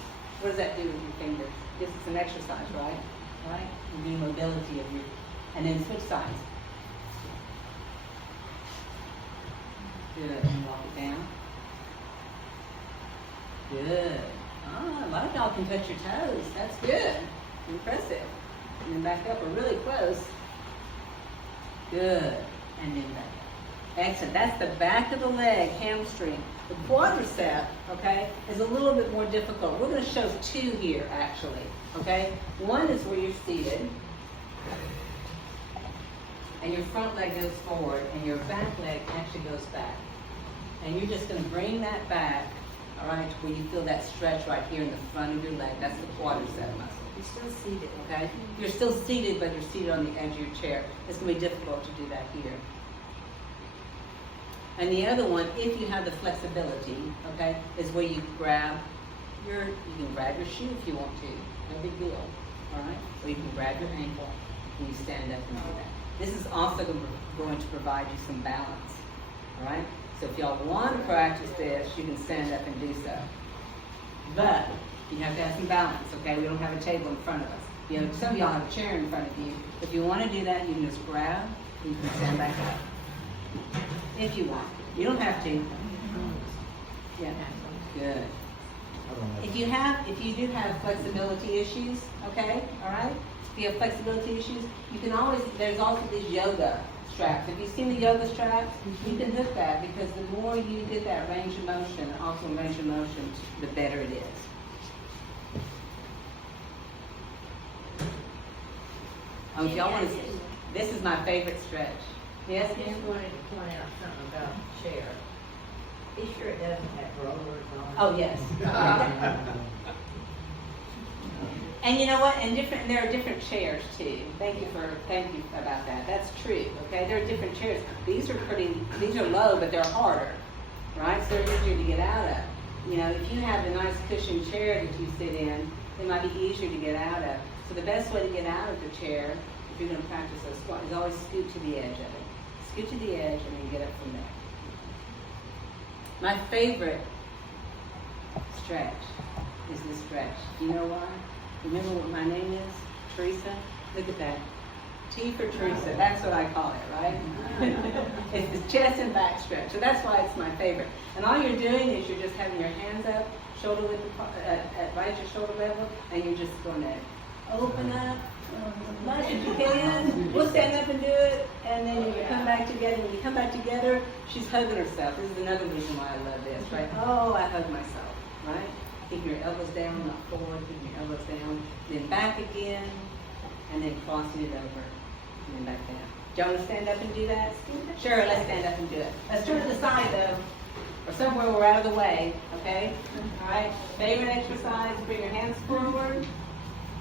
what does that do with your fingers? This is an exercise, right? Right? You do mobility of your, and then switch sides. Good. And walk it down. Good. Ah, a lot of y'all can touch your toes. That's good. Impressive. And then back up. We're really close. Good. And then back up. Excellent. That's the back of the leg, hamstring. The quadricep, okay, is a little bit more difficult. We're going to show 2 here, actually. Okay? One is where you're seated. And your front leg goes forward, and your back leg actually goes back. And you're just going to bring that back. All right, where you feel that stretch right here in the front of your leg. That's the quadricep muscle. You're still seated, okay? You're still seated, but you're seated on the edge of your chair. It's going to be difficult to do that here. And the other one, if you have the flexibility, okay, is where you can grab your shoe if you want to. No big deal, all right? Or you can grab your ankle and you stand up and do that. This is also going to provide you some balance, all right? So if y'all want to practice this, you can stand up and do so. But you have to have some balance, okay? We don't have a table in front of us. You know, some of y'all have a chair in front of you. If you want to do that, you can just grab and you can stand back up. If you want. You don't have to. Yeah, good. If you do have flexibility issues, okay, all right? If you have flexibility issues, you can always, there's also these yoga straps. If you've seen the yoga straps, you can hook that because the more you get that range of motion, optimal range of motion, the better it is. Oh, if y'all want to, this is my favorite stretch. Yes, I just wanted to point out something about the chair. Be sure it doesn't have rollers on it. oh, yes. And you know what? And there are different chairs too. Thank you about that. That's true. Okay, there are different chairs. These are low, but they're harder, right? So they're easier to get out of. You know, if you have a nice cushioned chair that you sit in, it might be easier to get out of. So the best way to get out of the chair, if you're going to practice a squat, is always scoot to the edge of it. Scoot to the edge and then get up from there. My favorite stretch is this stretch. Do you know why? Remember what my name is? Teresa? Look at that. T for Teresa. That's what I call it, right? It's the chest and back stretch. So that's why it's my favorite. And all you're doing is you're just having your hands up, shoulder width, right at your shoulder level, and you're just going to open up as much as you can. We'll stand up and do it, and then you come back together. When you come back together, she's hugging herself. This is another reason why I love this, right? Oh, I hug myself, right? Keep your elbows down, not forward, keep your elbows down. Then back again, and then crossing it over, and then back down. Do you want to stand up and do that? Sure, let's stand up and do it. Let's turn to the side though, or somewhere we're out of the way, okay? All right, favorite exercise, bring your hands forward.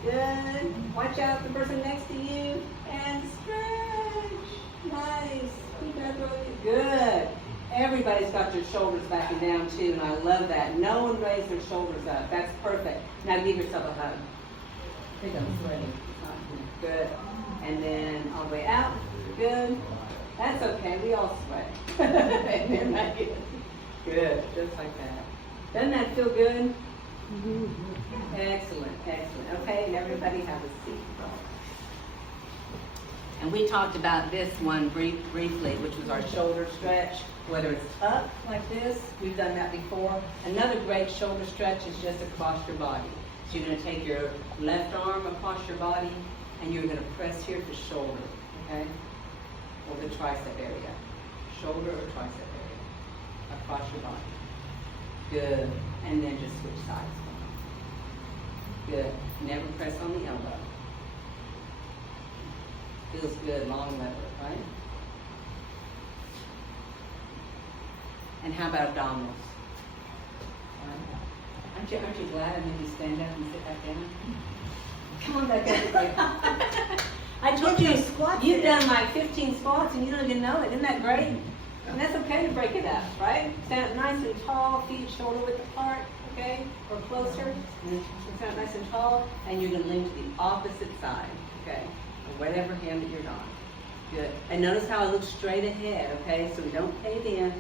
Good. Watch out the person next to you, and stretch. Nice. Keep that rolling. Good. Everybody's got their shoulders back and down too, and I love that. No one raised their shoulders up. That's perfect. Now give yourself a hug. I think I'm sweating. Good. And then all the way out. Good. That's okay. We all sweat. And then back in. Good. Just like that. Doesn't that feel good? Excellent. Excellent. Okay, and everybody have a seat. And we talked about this one briefly, which was our shoulder stretch. Whether it's up like this, we've done that before. Another great shoulder stretch is just across your body. So you're going to take your left arm across your body, and you're going to press here for shoulder, okay? Or the tricep area. Shoulder or tricep area. Across your body. Good. And then just switch sides. Good. Never press on the elbow. Feels good, long lever, right? And how about abdominals? Aren't you glad I made you stand up and sit back down? Come on back up. I told you, you've done like 15 squats and you don't even know it. Isn't that great? And that's okay to break it up, right? Stand up nice and tall, feet shoulder width apart, okay? Or closer. Stand up nice and tall, and you're going to lean to the opposite side, okay? Or whatever hand that you're on. Good. And notice how I look straight ahead, okay? So we don't cave in.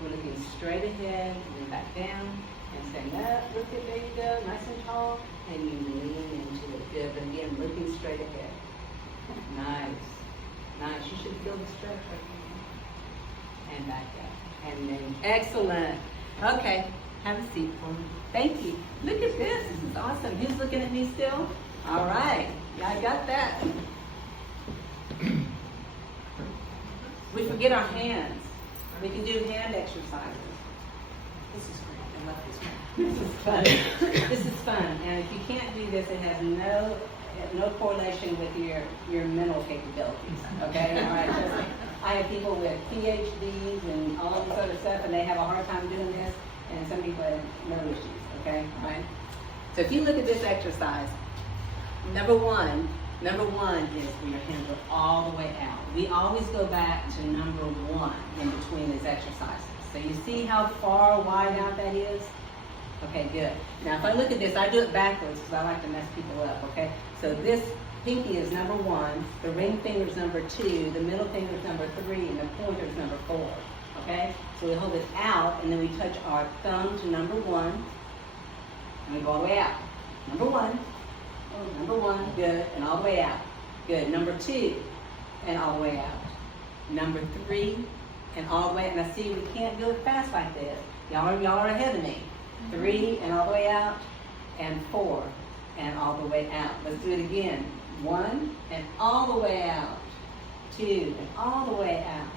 We're looking straight ahead, and then back down, and stand up. Look at, there you go, nice and tall, and you lean into it. Good. But again, looking straight ahead. Nice. Nice. You should feel the stretch right now. And back up. And then, excellent. Okay, have a seat for me. Thank you. Look at this. This is awesome. Who's looking at me still? All right. Yeah, I got that. We forget our hands. We can do hand exercises. This is great. I love this one. This is fun. This is fun. And if you can't do this, it has no correlation with your mental capabilities. Okay? All right. So I have people with PhDs and all this other stuff, and they have a hard time doing this, and some people have no issues. Okay? All right? So if you look at this exercise, number one is when your hands are all the way out. We always go back to number one in between these exercises. So you see how far wide out that is? Okay, good. Now if I look at this, I do it backwards because I like to mess people up, okay? So this pinky is number one, the ring finger is number two, the middle finger is number three, and the pointer is number four, okay? So we hold it out, and then we touch our thumb to number one, and we go all the way out. Number one. Number one, good, and all the way out. Good. Number two, and all the way out. Number three, and all the way out. Now see, we can't do it fast like this. Y'all are ahead of me. 3, and all the way out, and 4, and all the way out. Let's do it again. 1, and all the way out. 2, and all the way out.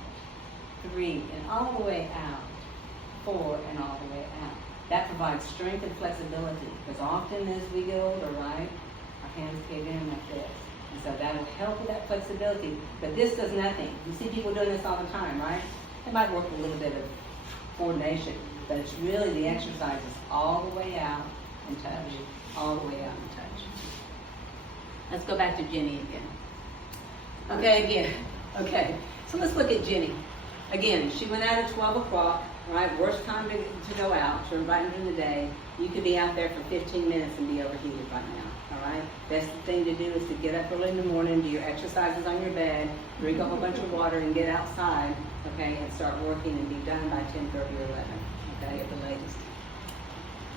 3, and all the way out. 4, and all the way out. That provides strength and flexibility, because often as we get older, right, our hands cave in like this. And so that'll help with that flexibility. But this does nothing. You see people doing this all the time, right? It might work a little bit of coordination, but it's really the exercise is all the way out in touch, all the way out in touch. Let's go back to Jenny again. Okay, again. Okay, so let's look at Jenny. Again, she went out at 12 o'clock, right? Worst time to go out, so right in the day. You could be out there for 15 minutes and be overheated right now, all right? Best thing to do is to get up early in the morning, do your exercises on your bed, drink a whole bunch of water, and get outside, okay, and start working and be done by 10:30 or 11, okay, at the latest.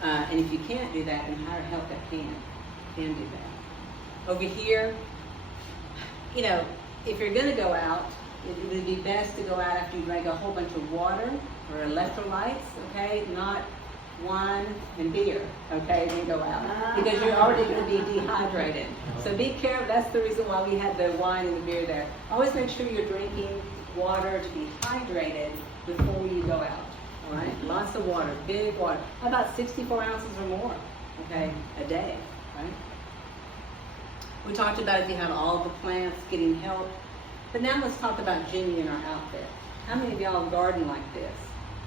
And if you can't do that, then hire help that can do that. Over here, you know, if you're going to go out, it would be best to go out after you drink a whole bunch of water or electrolytes, okay? Not wine and beer, okay? Then go out because you're already going to be dehydrated. So be careful. That's the reason why we have the wine and the beer there. Always make sure you're drinking water to be hydrated before you go out. All right? Lots of water, big water. About 64 ounces or more, okay, a day, right? We talked about if you have all the plants, getting help. But now let's talk about Jenny and her outfit. How many of y'all garden like this?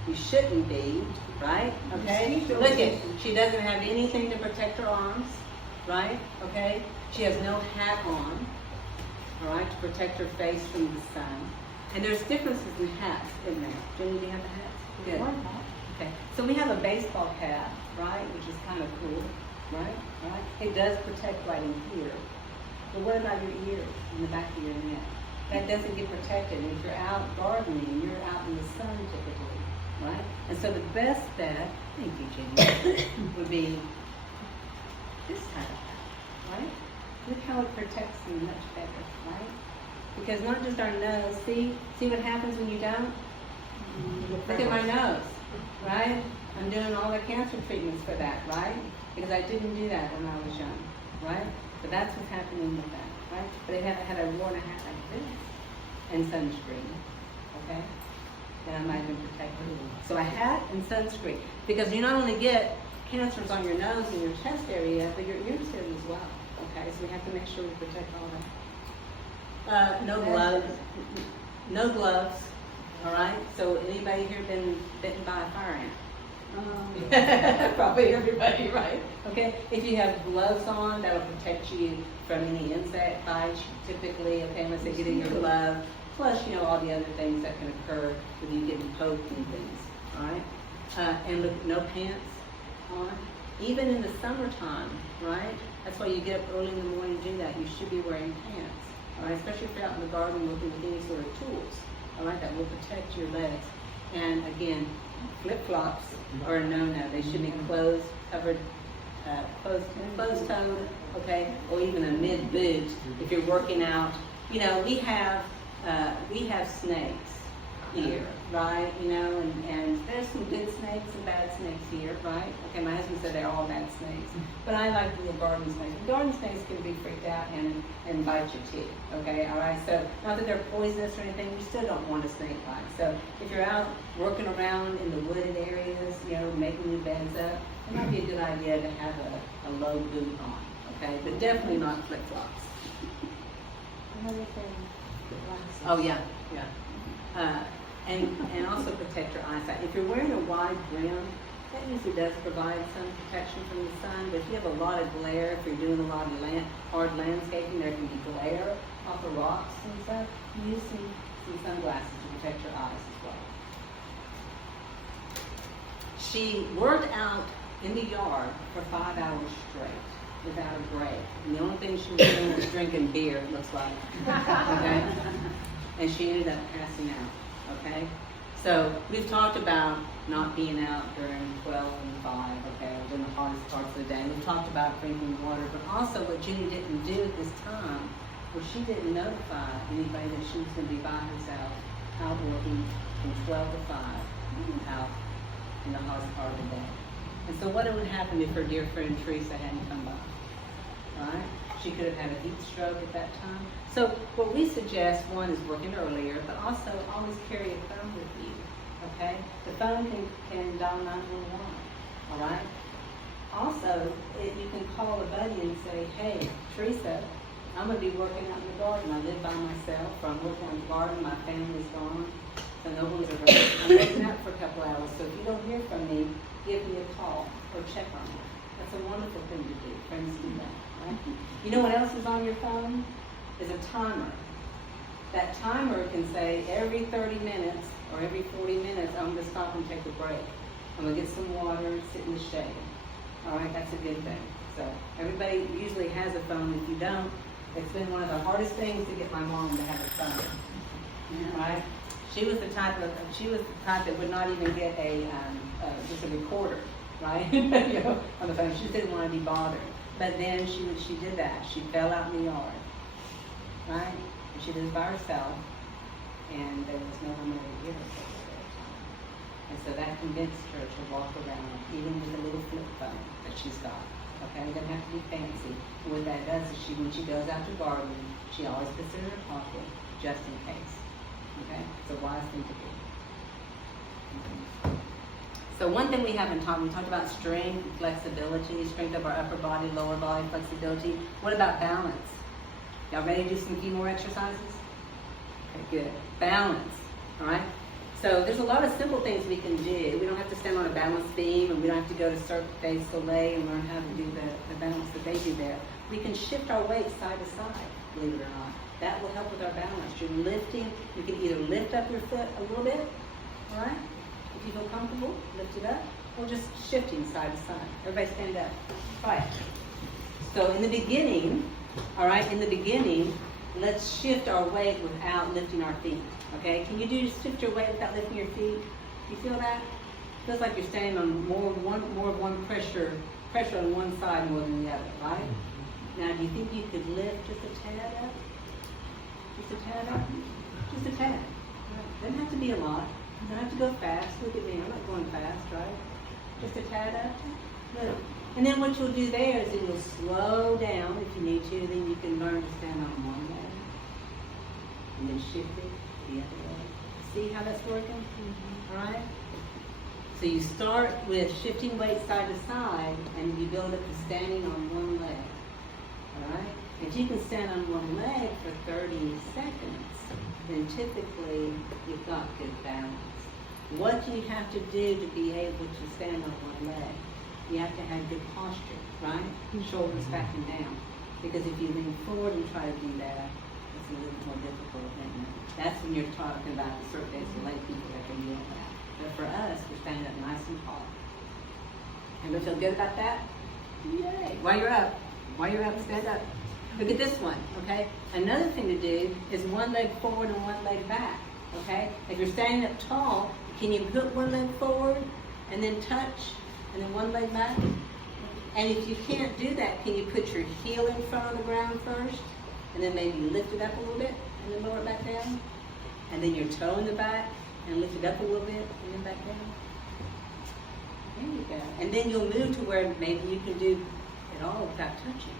You shouldn't be, right? Okay? Look at, she doesn't have anything to protect her arms, right? Okay? She has no hat on, all right, to protect her face from the sun. And there's differences in hats, isn't there? Jenny, do you have the hats? Good. Okay. So we have a baseball cap, right, which is kind of cool, right? Right? It does protect right in here. But what about your ears in the back of your neck? That doesn't get protected. If you're out gardening, you're out in the sun typically, right? And so the best bet, thank you, Jenny, would be this type of hat, right? Look how it protects you much better, right? Because not just our nose, see what happens when you don't? Look at my nose, right? I'm doing all the cancer treatments for that, right? Because I didn't do that when I was young, right? But that's what's happening with that, right? But had I worn a hat like this and sunscreen, okay? Then I might have been protected. So a hat and sunscreen. Because you not only get cancers on your nose and your chest area, but your ears area as well, okay? So we have to make sure we protect all that. No gloves. No gloves, all right? So anybody here been bitten by a fire ant? Probably everybody, right? Okay, if you have gloves on, that'll protect you from any insect bites typically, okay, unless they get in your glove. Plus, you know, all the other things that can occur with you getting poked and things, all right? And look, no pants on. Even in the summertime, right? That's why you get up early in the morning to do that. You should be wearing pants, all right? Especially if you're out in the garden working with any sort of tools, all right? That will protect your legs. And again, flip-flops are a no-no. They should be closed, covered, closed-toed, okay, or even a mid-boot if you're working out. You know, we have snakes here, right? You know, and there's some good snakes and bad snakes here, right? Okay, my husband said they're all bad snakes, but I like the garden snakes. Garden snakes can be freaked out and bite your teeth, okay, all right? So, not that they're poisonous or anything, you still don't want a snake bite. So, if you're out working around in the wooded areas, you know, making new beds up, it might be a good idea to have a low boot on, okay? But definitely not flip-flops. Another thing, glasses. Oh, yeah, yeah. And also protect your eyesight. If you're wearing a wide brim, that usually does provide some protection from the sun, but if you have a lot of glare, if you're doing a lot of hard landscaping, there can be glare off the rocks and stuff. Use some sunglasses to protect your eyes as well. She worked out in the yard for 5 hours straight without a break. And the only thing she was doing was drinking beer, it looks like. Okay? And she ended up passing out. Okay? So we've talked about not being out during 12 and 5, okay, during the hottest parts of the day. We've talked about drinking water, but also what Jenny didn't do at this time was she didn't notify anybody that she was going to be by herself out working from 12 to 5 out in the hottest part of the day. And so what would happen if her dear friend Teresa hadn't come by? Right? She could have had a heat stroke at that time. So what we suggest, one, is working earlier, but also always carry a phone with you, okay? The phone can dial 911, all right? Also, you can call a buddy and say, hey, Teresa, I'm going to be working out in the garden. I live by myself, or I'm working on the garden, my family's gone, so no one's around. I'm working out for a couple hours, so if you don't hear from me, give me a call or check on me, That's a wonderful thing to do. Friends do that, right? You know what else is on your phone? Is a timer. That timer can say every 30 minutes or every 40 minutes, I'm going to stop and take a break. I'm going to get some water, sit in the shade. All right, that's a good thing. So everybody usually has a phone. If you don't, it's been one of the hardest things to get my mom to have a phone. Right? She was the type that would not even get just a recorder, right? You know, on the phone. She just didn't want to be bothered. But then she did that. She fell out in the yard, right? And she lived by herself, and there was no one there to give her social. And so that convinced her to walk around, even with a little flip phone that she's got. Okay, it doesn't have to be fancy. And what that does is when she goes out to garden, she always puts it in her pocket, just in case. Okay, it's a wise thing to do. So one thing we haven't talked, we talked about strength, flexibility, strength of our upper body, lower body, flexibility. What about balance? Y'all ready to do some few more exercises? Okay, good. Balance, all right? So there's a lot of simple things we can do. We don't have to stand on a balance beam, and we don't have to go to Cirque du Soleil and learn how to do the balance that they do there. We can shift our weight side to side, believe it or not. That will help with our balance. You're lifting, you can either lift up your foot a little bit, all right? If you feel comfortable, lift it up, or just shifting side to side. Everybody stand up. Try it. So in the beginning, all right, let's shift our weight without lifting our feet. Okay, can you shift your weight without lifting your feet? You feel that? Feels like you're standing on more of one pressure on one side more than the other, right? Now, do you think you could lift just a tad up? Just a tad up? Just a tad. Doesn't have to be a lot. You don't have to go fast. Look at me, I'm not going fast, right? Just a tad up. Good. And then what you'll do there is you'll slow down if you need to. Then you can learn to stand on one leg and then shift it the other way. See how that's working? All right. So you start with shifting weight side to side, and you build up to standing on one leg. All right. If you can stand on one leg for 30 seconds, then typically you've got good balance. What do you have to do to be able to stand on one leg? You have to have good posture, right? Shoulders back and down. Because if you lean forward and try to do that, it's a little bit more difficult, isn't it? That's when you're talking about the Cirque du Soleil people that can do that. But for us, we're standing up nice and tall. Everybody feel good about that? Yay! While you're up, stand up. Look at this one, okay? Another thing to do is one leg forward and one leg back, okay? If you're standing up tall, can you put one leg forward and then touch? And then one leg back. And if you can't do that, can you put your heel in front of the ground first, and then maybe lift it up a little bit, and then lower it back down? And then your toe in the back, and lift it up a little bit, and then back down? There you go. And then you'll move to where maybe you can do it all without touching.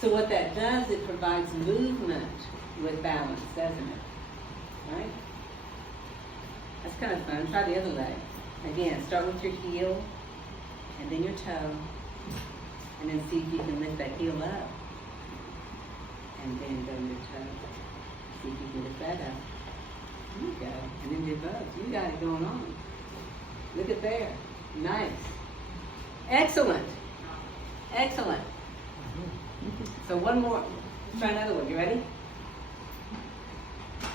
So what that does, it provides movement with balance, doesn't it? Right? That's kind of fun. Try the other leg. Again, start with your heel, and then your toe, and then see if you can lift that heel up, and then go to your toe. See if you can lift that up. There you go. And then do both. You got it going on. Look at there. Nice. Excellent. Excellent. So one more. Let's try another one. You ready?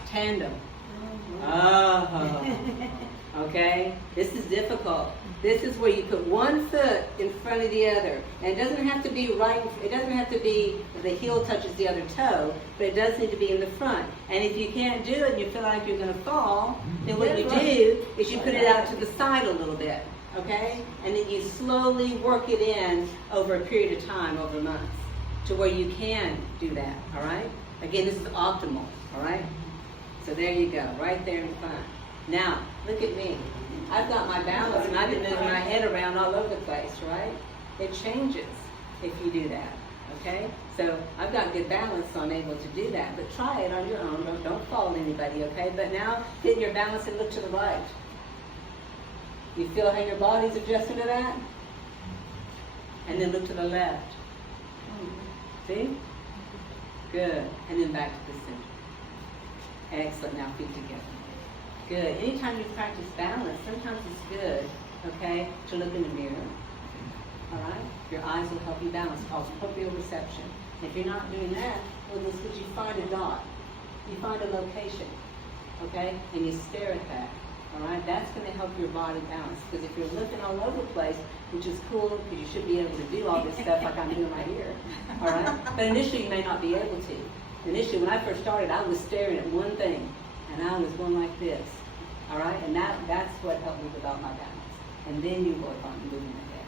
Tandem. Oh. Okay, this is difficult. This is where you put one foot in front of the other. And it doesn't have to be it doesn't have to be the heel touches the other toe, but it does need to be in the front. And if you can't do it and you feel like you're going to fall, then what you do is you put it out to the side a little bit, okay? And then you slowly work it in over a period of time, over months, to where you can do that, all right? Again, this is optimal, all right? So there you go, right there in front. Now, look at me. I've got my balance and I've been moving my head around all over the place, right? It changes if you do that, okay? So I've got good balance, so I'm able to do that. But try it on your own. Don't follow anybody, okay? But now, get your balance and look to the right. You feel how your body's adjusting to that? And then look to the left. See? Good. And then back to the center. Excellent. Now feet together. Good. Anytime you practice balance, sometimes it's good okay, to look in the mirror. All right? Your eyes will help you balance. It's called proprioception. If you're not doing that, well, this is you find a dot. You find a location, okay? And you stare at that. All right? That's going to help your body balance. Because if you're looking all over the place, which is cool, because you should be able to do all this stuff like I'm doing right here. All right? But initially, you may not be able to. Initially, when I first started, I was staring at one thing, and I was going like this. All right? And that's what helped me develop my balance. And then you work on moving your head.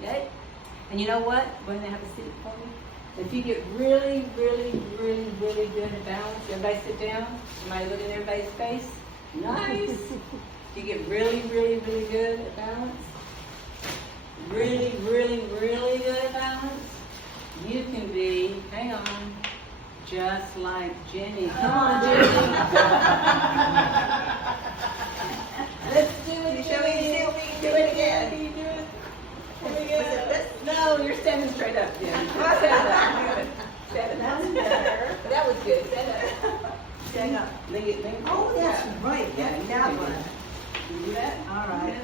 Okay? And you know what? When they have a seat for me? If you get really, really, really, really good at balance, everybody sit down. Somebody look in everybody's face. Nice. You get really, really, really good at balance. Really, really, really good at balance. You can be, hang on, just like Jenny. Come on, Jenny. Let's do it, Jenny. Do it again. Can you do it? No, you're standing straight up, Jenny. Stand up. Stand up. That's better. That was good. Stand up. Stand up. Lean. Oh, that's right. Yeah, Yeah, you that can do one. that. You do that? All right.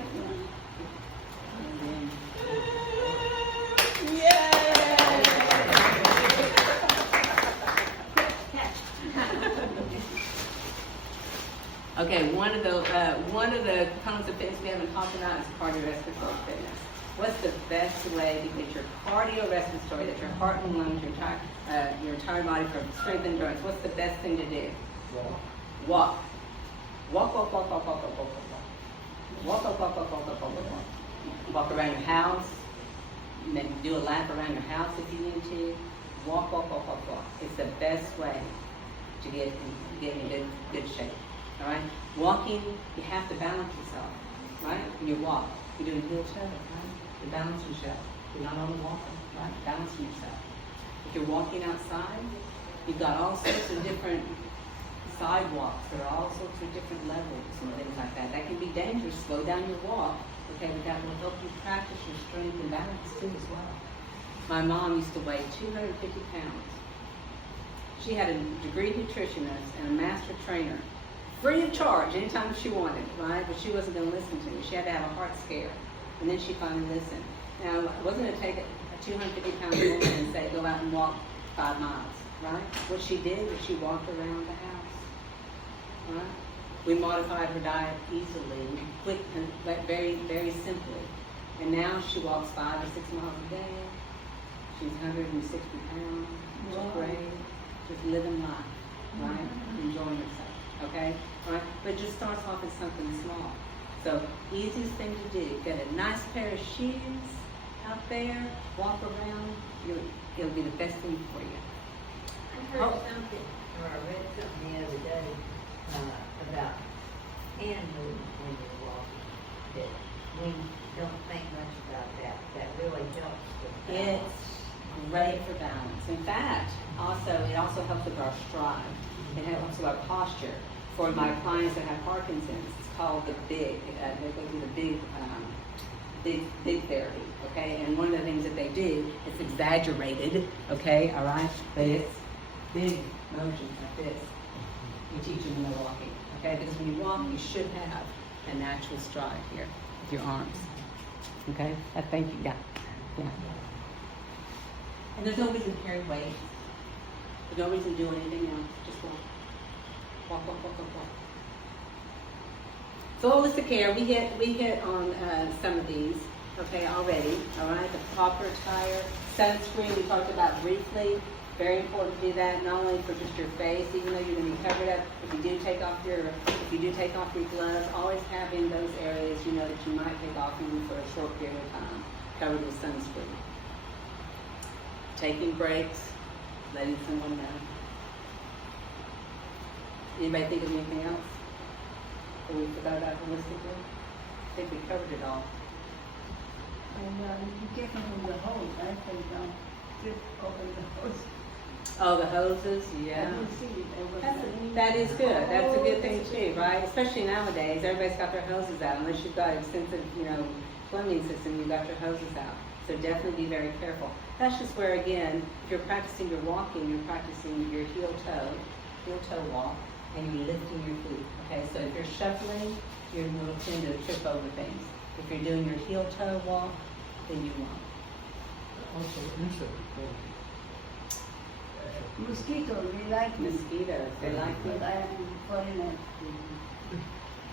Okay, one of the components of fitness we haven't talked about is cardiorespiratory fitness. What's the best way to get your cardiorespiratory, that's your heart and lungs, your entire body for strength and endurance? What's the best thing to do? Walk. Walk around your house. Maybe do a lap around your house if you need to. Walk. It's the best way to get in good shape. All right? Walking, you have to balance yourself, right? When you walk, you're doing heel toe, right? You balance yourself. You're not only walking, right? Balancing yourself. If you're walking outside, you've got all sorts of different sidewalks. There are all sorts of different levels and things like that. That can be dangerous. Slow down your walk. Okay, but that will help you practice your strength and balance too as well. My mom used to weigh 250 pounds. She had a degree nutritionist and a master trainer, free of charge anytime she wanted, right? But she wasn't going to listen to me. She had to have a heart scare. And then she finally listened. Now, it wasn't going to take a 250-pound woman and say, go out and walk 5 miles, right? What she did was she walked around the house, right? We modified her diet easily, quick, and very, very simply. And now she walks 5 or 6 miles a day. She's 160 pounds. She's great. Just living life, right? Enjoying herself, okay? All right? But it just starts off as something small. So, easiest thing to do, get a nice pair of shoes out there, walk around. It'll be the best thing for you. I heard something, or I read something the other day, about hand movement when you're walking, that we don't think much about that. That really helps with balance. It's great for balance. In fact, it also helps with our stride. It helps with our posture. For my clients that have Parkinson's, it's called the big. They go through the big therapy. Okay, and one of the things that they do, it's exaggerated. Okay, all right, but it's big motion like this. We teach them when they're walking. Okay, because when you walk, you should have a natural stride here with your arms. Okay, thank you. Yeah. And there's no reason to carry weight. There's no reason to do anything else. Just walk. Walk. So holistic care, we hit on some of these, okay, already. All right, the proper attire, sunscreen we talked about briefly. Very important to do that, not only for just your face, even though you're going to be covered up. If you do take off your gloves, always have in those areas you know that you might take off even for a short period of time, covered with sunscreen. Taking breaks, letting someone know. Anybody think of anything else that we forgot about holistically? I think we covered it all. And you get them from the hose, right? They don't just open the hose. Oh, the hoses, yeah. I didn't see it. That is good. That's a good thing too, right? Especially nowadays, everybody's got their hoses out. Unless you've got extensive, plumbing system, you've got your hoses out. So definitely be very careful. That's just where, again, if you're practicing your walking, you're practicing your heel toe walk, and you're lifting your feet. Okay, so if you're shuffling, you're going to tend to trip over things. If you're doing your heel toe walk, then you won't. Also, insect repellent. Mosquitoes, they like me. Mosquitoes, they like But me. I am foreigner.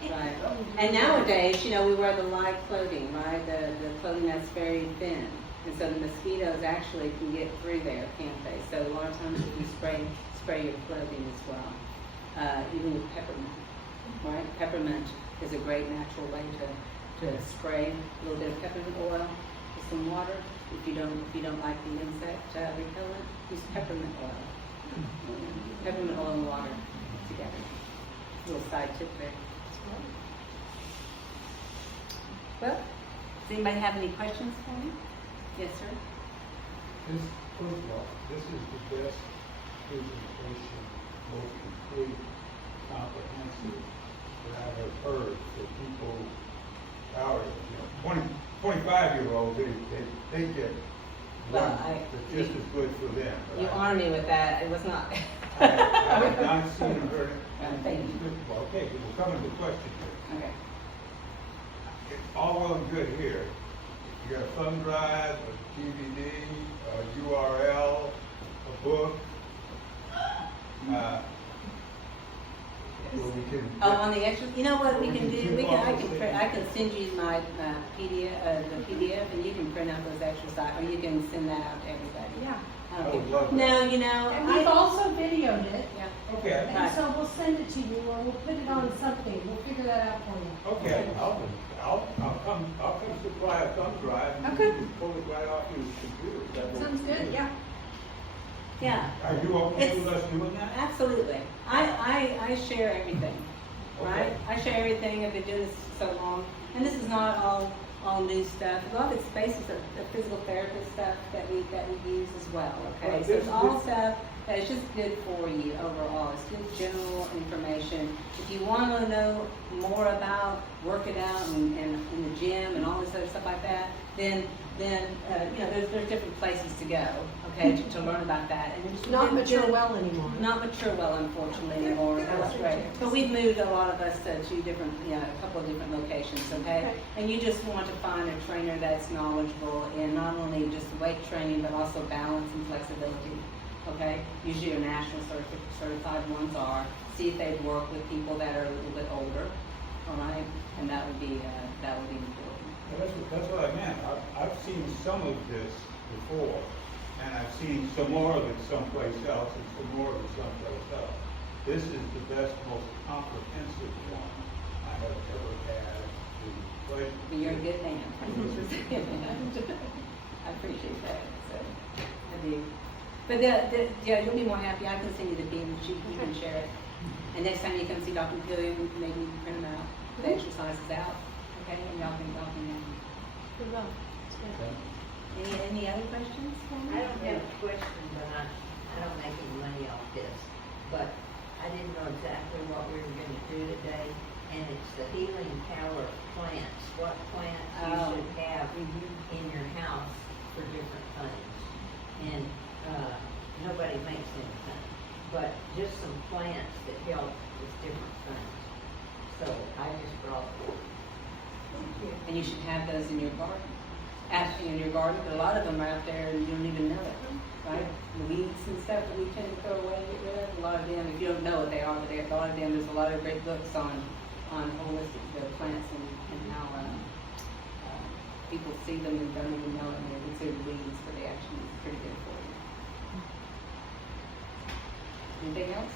Right. And nowadays, you know, we wear the light clothing, right? The clothing that's very thin. And so the mosquitoes actually can get through there, can't they? So a lot of times you spray your clothing as well. Even with peppermint, right? Peppermint is a great natural way to spray a little bit of peppermint oil with some water. If you don't like the insect repellent, use peppermint oil. Peppermint oil and water together. Little side tip there. Well, does anybody have any questions for me? Yes, sir. This, first of all, this is the best presentation, most complete, comprehensive that I have heard for people, our, 25-year-olds, they get Well, one that's just as good for them. But You I- honor me with that. It was not. I have not seen or heard Thank anything. you. Well, okay, we'll come to the question here. Okay. It's all well and good here. You got a thumb drive, a DVD, a URL, a book. Where we can. Oh, on the extra, you know what we can do? do all I the can send you my PDF, and you can print out those exercises, or you can send that out to everybody. Yeah. I don't I would care. love that. No, you know, And we've also videoed it, yeah. Okay, and so we'll send it to you, or we'll put it on something, we'll figure that out for you. okay, I'll come supply a thumb drive and you Okay. can pull it right off your computer. If that works Sounds for good, you. yeah. Yeah. Are you okay It's- with us doing that? Absolutely. I share everything, right? Okay. I share everything. I've been doing this for so long. And this is not all new stuff. A lot of it's basis of the physical therapist stuff that we use as well, okay? Well, So it's this- all stuff that is just good for you overall. It's good general information. If you want to know more about working out and in the gym and all this other stuff like that, then you know, there's different places to go, okay, to learn about that. And it's Not been mature good- well anymore. Not mature well, unfortunately, anymore. That's right. But we've moved a lot of us to different, a couple of different locations, okay? Okay. And you just want to find a trainer that's knowledgeable in not only just weight training, but also balance and flexibility, okay? Usually your national certified ones are. See if they've worked with people that are a little bit older, all right? And that would be important. Well, that's what I meant. I've seen some of this before, and I've seen some more of it someplace else, and some more of it someplace else. This is the best, most comprehensive one I have ever had the pleasure. But you're a good man. I appreciate that, so, I do. But yeah, you'll be more happy. I can send you the beam sheet, you can share it. And next time you come see Dr. Gilliam, maybe you can print them out, the exercises out, okay? And y'all can Good luck. It's good. Any other questions? I don't have a question, but I don't make any money off this. But I didn't know exactly what we were gonna do today, and it's the healing power of plants. What plants you Oh. should have in your house for different things. And, nobody makes anything, but just some plants that help with different things. So I just brought them. And you should have those in your garden. Actually, in your garden, but a lot of them are out there and you don't even know it, right? The weeds and stuff that we tend to throw away and get rid of, a lot of them, if you don't know what they are, but a lot of them, there's a lot of great books on holistic, the plants and how, people see them and don't even know it, and they're considered weeds, but they actually are pretty good for you. Anything else?